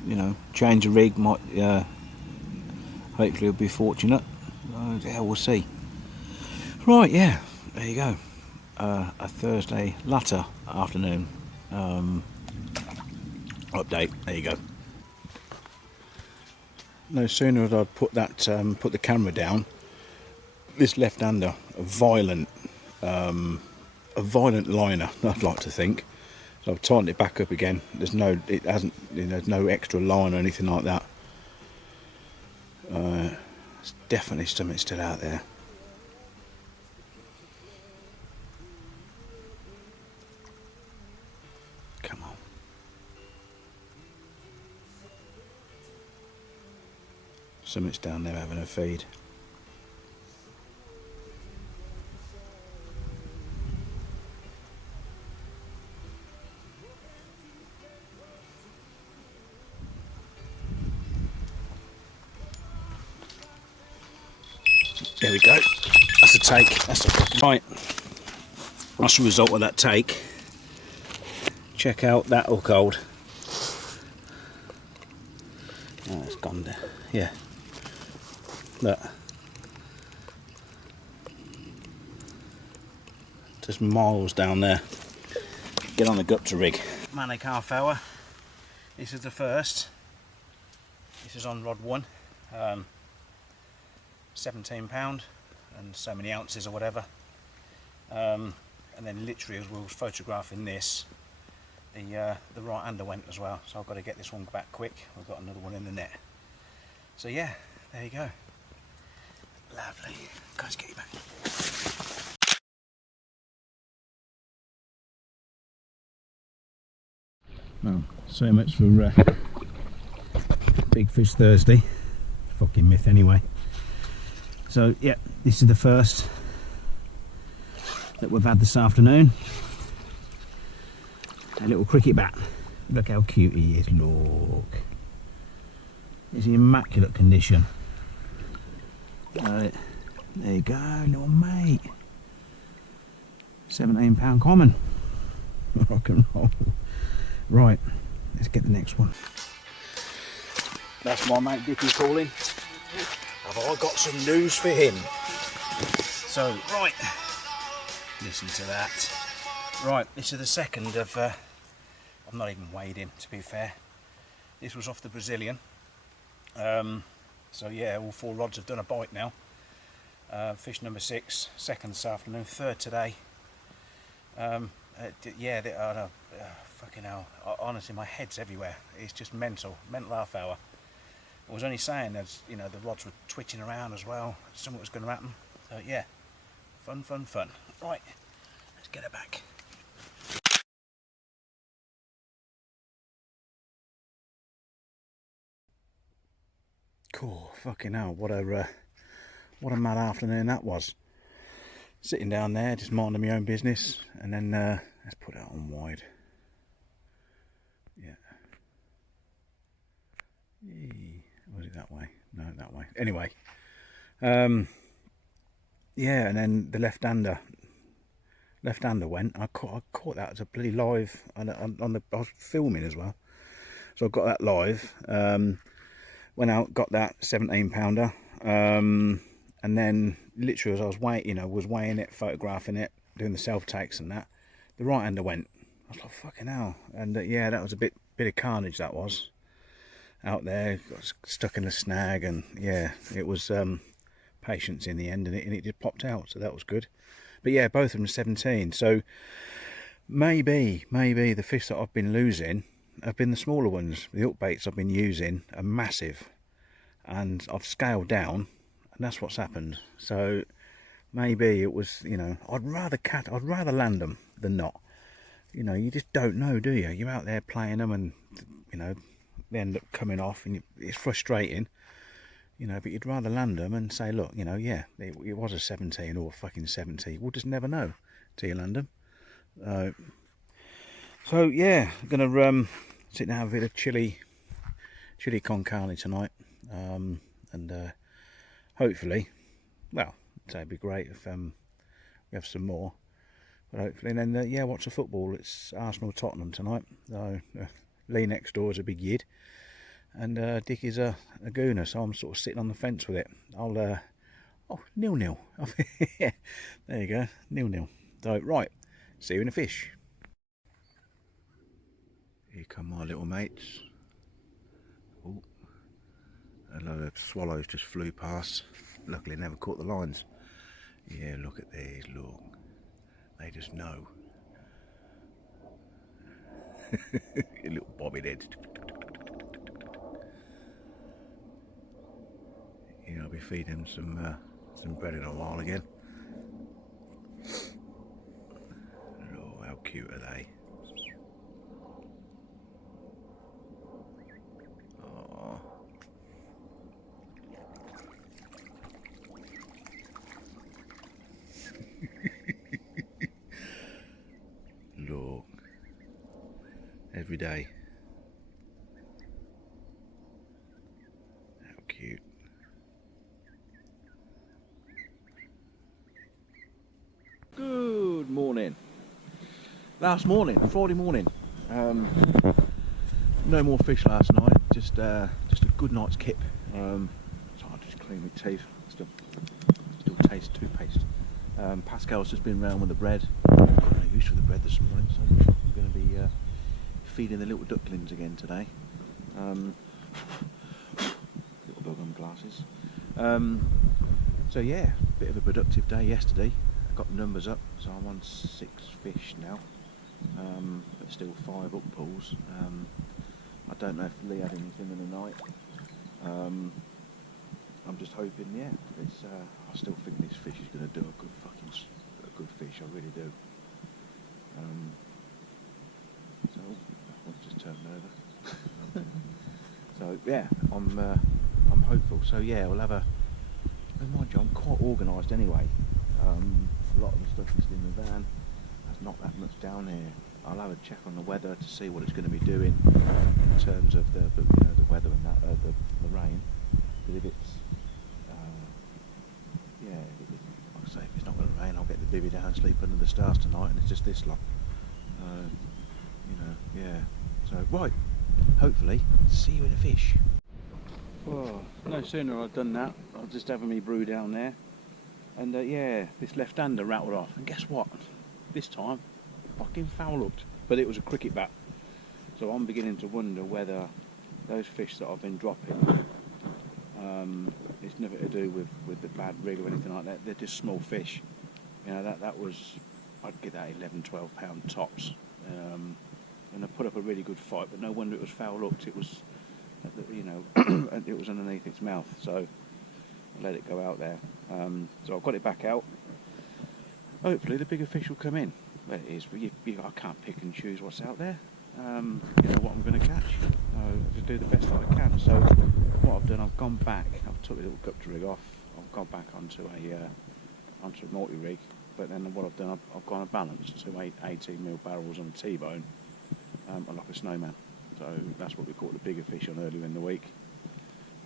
know, change the rig might, hopefully it'll be fortunate. Yeah, we'll see. Right, yeah, there you go. A Thursday latter afternoon update. There you go. No sooner had I put the camera down, this left-hander, a violent liner, I'd like to think. So I've tightened it back up again. There's no extra line or anything like that. There's definitely something still out there. Come on. Something's down there having a feed. There we go. That's a take. That's a fucking right. That's the result of that take. Check out that hook hold. Oh, it's gone there. Yeah. Look. Just miles down there. Get on the gupta rig. Manic half hour. This is the first. This is on rod 1. 17 pound and so many ounces or whatever, and then literally as we were photographing this, the right hander went as well, so I've got to get this one back quick. We've got another one in the net. So yeah, there you go. Lovely. Guys, get you back. Well, so much for Big Fish Thursday. Fucking myth anyway. So yeah, this is the first that we've had this afternoon. A little cricket bat. Look how cute he is, look. He's in immaculate condition. There you go, little mate. £17 common. Rock and roll. Right, let's get the next one. That's my mate Dickie calling. Have I got some news for him? So, right, listen to that. Right, this is the second of, I've not even weighed him, to be fair. This was off the Brazilian. So yeah, all 4 rods have done a bite now. Fish number 6, second this afternoon, third today. Yeah, fucking hell, honestly my head's everywhere. It's just mental half hour. I was only saying as, you know, the rods were twitching around as well, something was going to happen. So yeah, fun. Right, let's get it back. Cool, fucking hell, what a mad afternoon that was. Sitting down there, just minding my own business, and then let's put it on wide. Yeah. Was it that way? No, that way. Anyway, yeah, and then the left-hander went. I caught that as a bloody live on the. I was filming as well, so I got that live. Went out, got that 17 pounder, and then literally as I was weighing it, photographing it, doing the self takes and that, the right hander went. I was like, fucking hell. And yeah, that was a bit of carnage, that was. Out there, got stuck in a snag, and yeah, it was patience in the end, and it just popped out, so that was good. But yeah, both of them 17. So maybe the fish that I've been losing have been the smaller ones. The hook baits I've been using are massive, and I've scaled down, and that's what's happened. So maybe it was, you know, I'd rather land them than not. You know, you just don't know, do you? You're out there playing them, and you know, they end up coming off, and it's frustrating, you know. But you'd rather land them and say, look, you know, yeah, it was a 17 or a fucking 70. We'll just never know till you land them. So yeah, I'm gonna sit and have a bit of chili con carne tonight, and hopefully, well, it'd be great if we have some more. But hopefully, and then yeah, watch the football. It's Arsenal Tottenham tonight. So Lee next door is a big yid, and Dick is a gooner. So I'm sort of sitting on the fence with it. I'll 0-0. Yeah, there you go, 0-0. So right, see you in the fish. Here come my little mates. Oh, a load of swallows just flew past. Luckily never caught the lines. Yeah, look at these, look. They just know. Your little bobbing heads. Yeah, I'll be feeding them some bread in a while again. Oh, how cute are they? Oh. Look. Every day. How cute. Good morning. Last morning, Friday morning. No more fish last night. Just a good night's kip. So I'll just clean my teeth. Still taste toothpaste. Pascal's just been round with the bread. Got no use for the bread this morning, so I'm going to be feeding the little ducklings again today. Little bug on glasses. So yeah, bit of a productive day yesterday. Got the numbers up, so I'm on 6 fish now. but still 5 up pulls. I don't know if Lee had anything in the night. I'm just hoping, yeah. I still think this fish is going to do a good fish. I really do. So that one's just turned over. So yeah, I'm hopeful. So yeah, we'll have a. Mind you, I'm quite organised anyway. A lot of the stuff is in the van. There's not that much down here. I'll have a check on the weather to see what it's going to be doing in terms of the weather and that the rain. But if it's like I say, if it's not going to rain, I'll get the bivvy down, sleep under the stars tonight, and it's just this lot. Yeah. So right, hopefully, see you in a fish. Oh, no sooner I'd done that, I was just having me brew down there, and yeah, this left-hander rattled off, and guess what? This time, fucking foul hooked, but it was a cricket bat. So I'm beginning to wonder whether those fish that I've been dropping, it's nothing to do with the bad rig or anything like that. They're just small fish. You know, that was, I'd get that 11, 12 pound tops. And I put up a really good fight, but no wonder it was foul hooked. It was, it was underneath its mouth, so I let it go out there. So I've got it back out. Hopefully the bigger fish will come in. Well, it is, but I can't pick and choose what's out there. What I'm going to catch. I just do the best that I can. So what I've done, I've gone back. I've took the little gupta rig off. I've gone back onto a multi-rig. But then what I've done, I've gone and balanced to 18mm barrels on a T-bone, like a snowman. So that's what we caught the bigger fish on earlier in the week.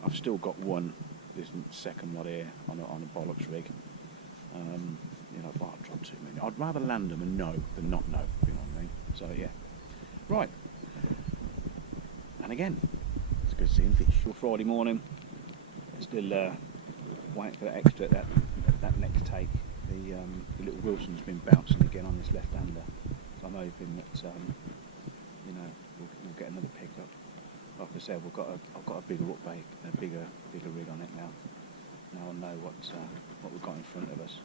I've still got this second lot here on a bollocks rig. If I drop too many, I'd rather land them and know than not know, if you know what I mean. So yeah. Right. And again, it's good seeing fish. Till Friday morning, still waiting for that extra, that next take. The little Wilson's been bouncing again on this left-hander. So I'm hoping that we'll get another pickup. Like I said, I've got a bigger upbait, a bigger rig on it now. Now I know what we've got in front of us.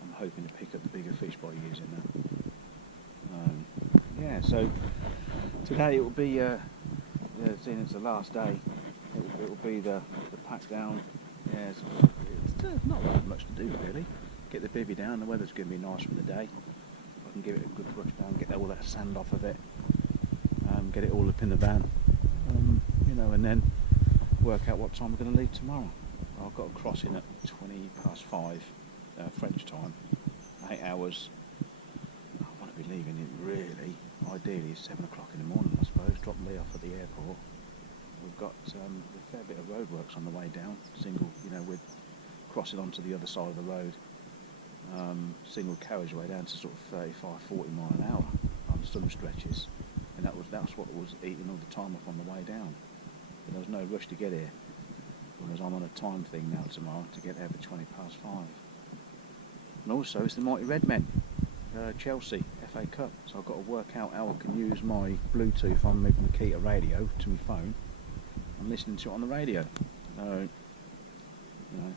I'm hoping to pick up the bigger fish by using that. So today it will be, seeing it's the last day, it will be the pack down. Yeah, it's not that much to do really. Get the bivvy down, the weather's going to be nice for the day. I can give it a good brush down, get all that sand off of it, get it all up in the van, and then work out what time we're going to leave tomorrow. I've got a crossing at 5:20 French time, 8 hours. I want to be leaving it really, ideally 7 o'clock in the morning I suppose, drop Lee off at the airport. We've got a fair bit of roadworks on the way down, with crossing onto the other side of the road. Single carriageway down to sort of 35, 40 mile an hour on some stretches, and that's what was eating all the time up on the way down. But there was no rush to get here, whereas I'm on a time thing now tomorrow to get there for 5:20. And also it's the Mighty Red Men, Chelsea FA Cup, so I've got to work out how I can use my Bluetooth on my Makita radio to my phone. I'm listening to it on the radio, so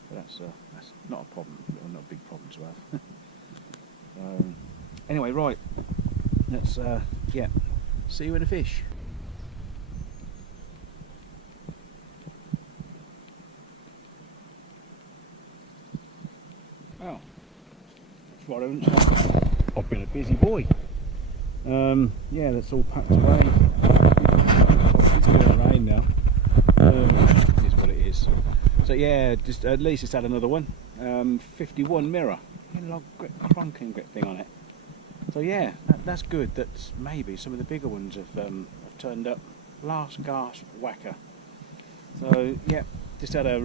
but that's not a problem, or not a big problem to have. Anyway, right, let's see you in a fish. Oh, that's what I haven't. I've been a busy boy. That's all packed away. It's going to rain now. It is what it is. So yeah, just at least it's had another one. 51 mirror, cronking grip thing on it. So yeah, that's good. That's maybe some of the bigger ones have turned up. Last gasp whacker. So yeah, just had a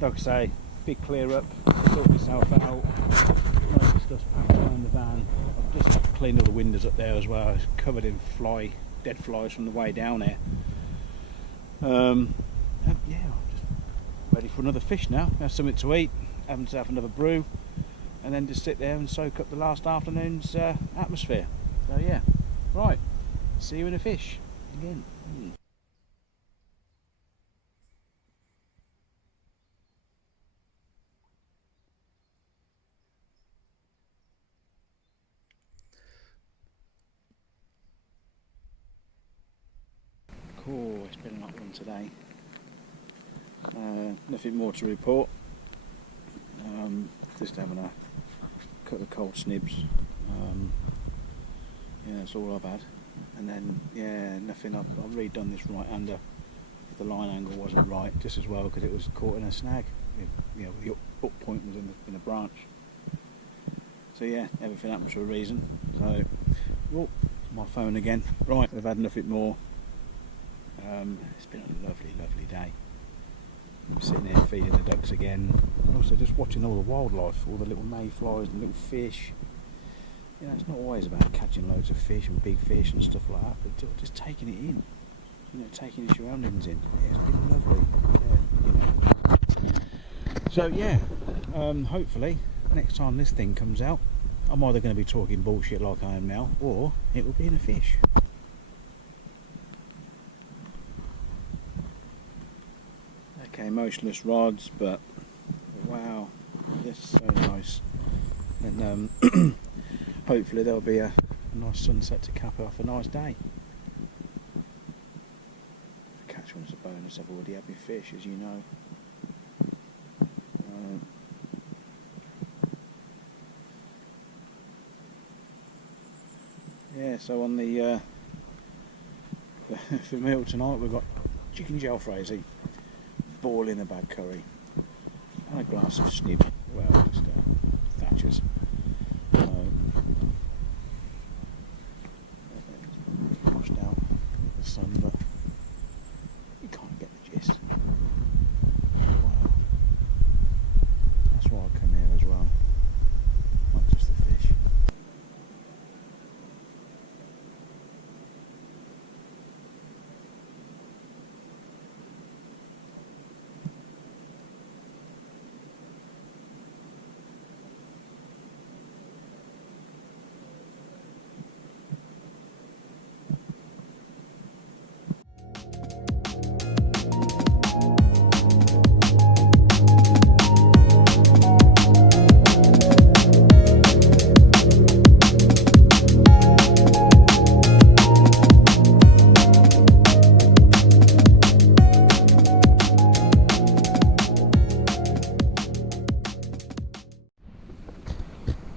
like I say, big clear up, sort myself out. Most of the stuff's packed around the van. I've just cleaned all the windows up there as well. It's covered in dead flies from the way down there. I'm just ready for another fish now. Have something to eat, have myself another brew, and then just sit there and soak up the last afternoon's atmosphere. So yeah, right, see you in a fish again. Oh, it's been a hot one today. Nothing more to report. Just having a couple of cold snibs. Yeah, that's all I've had. And then, yeah, nothing. I've redone this right-hander. The line angle wasn't right, just as well because it was caught in a snag. You know, the up point was in a branch. So yeah, everything happens for a reason. So, oh, my phone again. Right, we've had nothing more. It's been a lovely, lovely day. I'm sitting here feeding the ducks again, and also just watching all the wildlife, all the little mayflies and little fish. You know, it's not always about catching loads of fish and big fish and stuff like that, but just taking it in. You know, taking your surroundings in. Yeah, it's been lovely. Yeah, you know. So yeah, hopefully next time this thing comes out, I'm either going to be talking bullshit like I am now, or it will be in a fish. Okay, motionless rods, but wow, this is so nice. And hopefully there'll be a nice sunset to cap off a nice day. Catch one's a bonus. I've already had my fish, as you know. Yeah, so on the for meal tonight we've got chicken jalfrezi, boiling a bag curry, and a glass of snib. Well, just Thatcher's. Washed out the sun, but you can't get the gist. Wow, that's why I come here as well, not just the fish.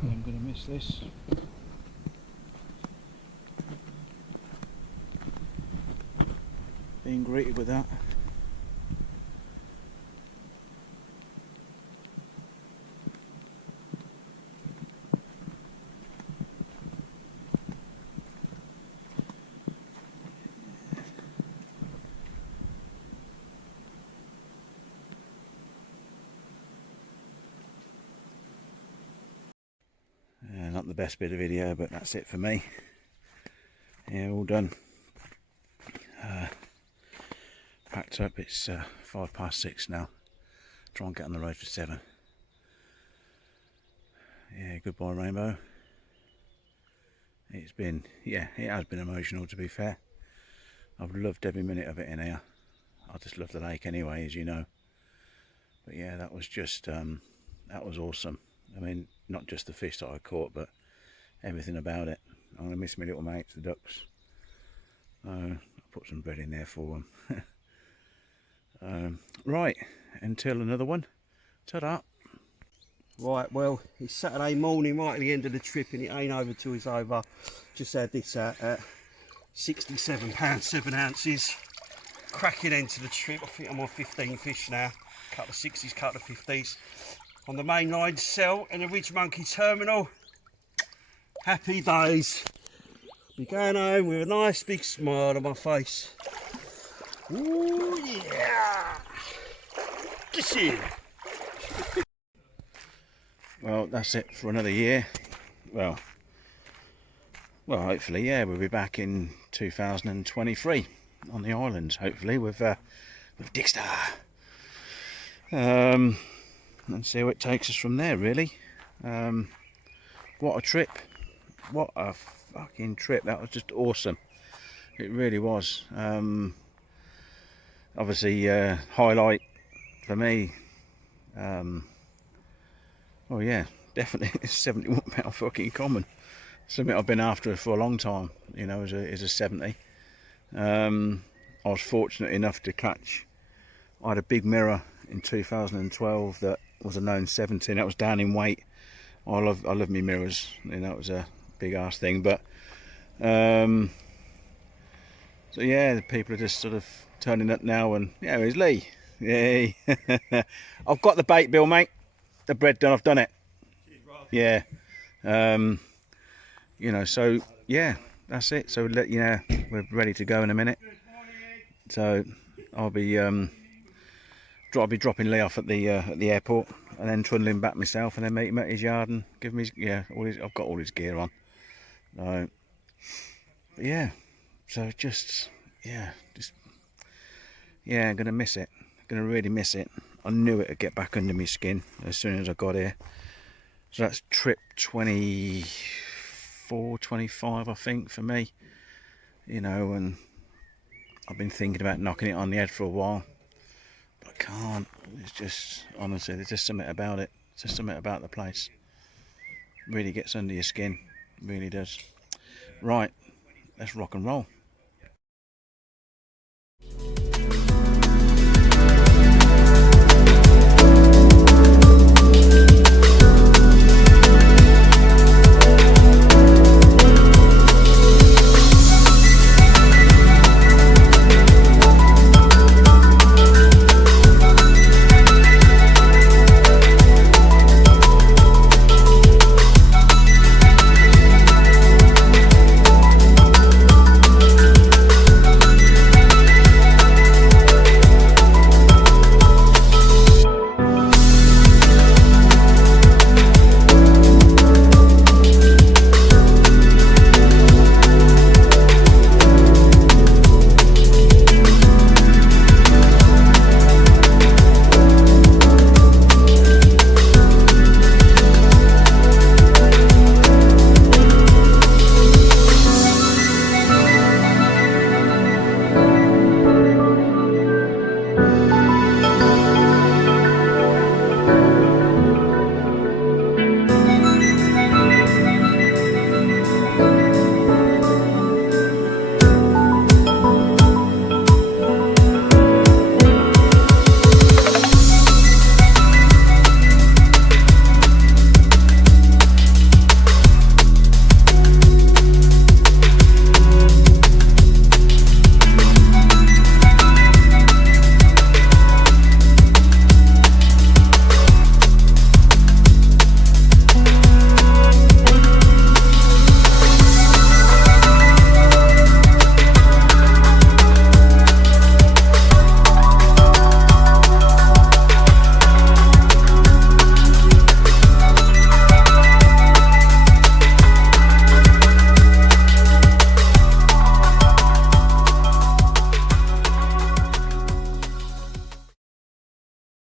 I'm going to miss this. Being greeted with that. Not the best bit of video, but that's it for me. Yeah, all done. Packed up. It's 6:05 now. Try and get on the road for 7. Yeah, goodbye Rainbow. It's been, yeah, it has been emotional, to be fair. I've loved every minute of it in here. I just love the lake anyway, as you know. But yeah, that was just that was awesome. I mean, not just the fish that I caught, but everything about it. I'm going to miss my little mates, the ducks. I'll put some bread in there for them. Right, until another one. Ta-da. Right, well, it's Saturday morning, right at the end of the trip, and it ain't over till it's over. Just had this out at £67, 7 ounces. Cracking end to the trip. I think I'm on 15 fish now. Couple of 60s, couple of 50s. On the main line, Cell and the Ridge Monkey Terminal. Happy days. Be going home with a nice big smile on my face. Ooh, yeah. Just here. Well, that's it for another year. Well, hopefully, yeah, we'll be back in 2023 on the islands. Hopefully, with Dixter, and see where it takes us from there. Really, what a trip! What a fucking trip! That was just awesome. It really was. Obviously, highlight for me. Oh yeah, definitely it's £71 fucking common. Something I've been after for a long time, you know, as a 70. I was fortunate enough to catch. I had a big mirror in 2012 that was a known 17. That was down in weight. I love my mirrors. You know, it was a big ass thing. But so yeah, the people are just sort of turning up now, and yeah, here's Lee. Yay! I've got the bait, Bill, mate. The bread done. I've done it. Yeah. You know, so yeah, that's it. So let you know, we're ready to go in a minute. So I'll be dropping Lee off at the airport, and then trundling back myself, and then meet him at his yard and give him his I've got all his gear on. So yeah, so I'm gonna miss it. Gonna really miss it. I knew it'd get back under my skin as soon as I got here. So that's trip 24, 25, I think, for me. You know, and I've been thinking about knocking it on the head for a while, but I can't. It's just, honestly, there's just something about it. It's just something about the place. Really gets under your skin. Really does. Right, let's rock and roll.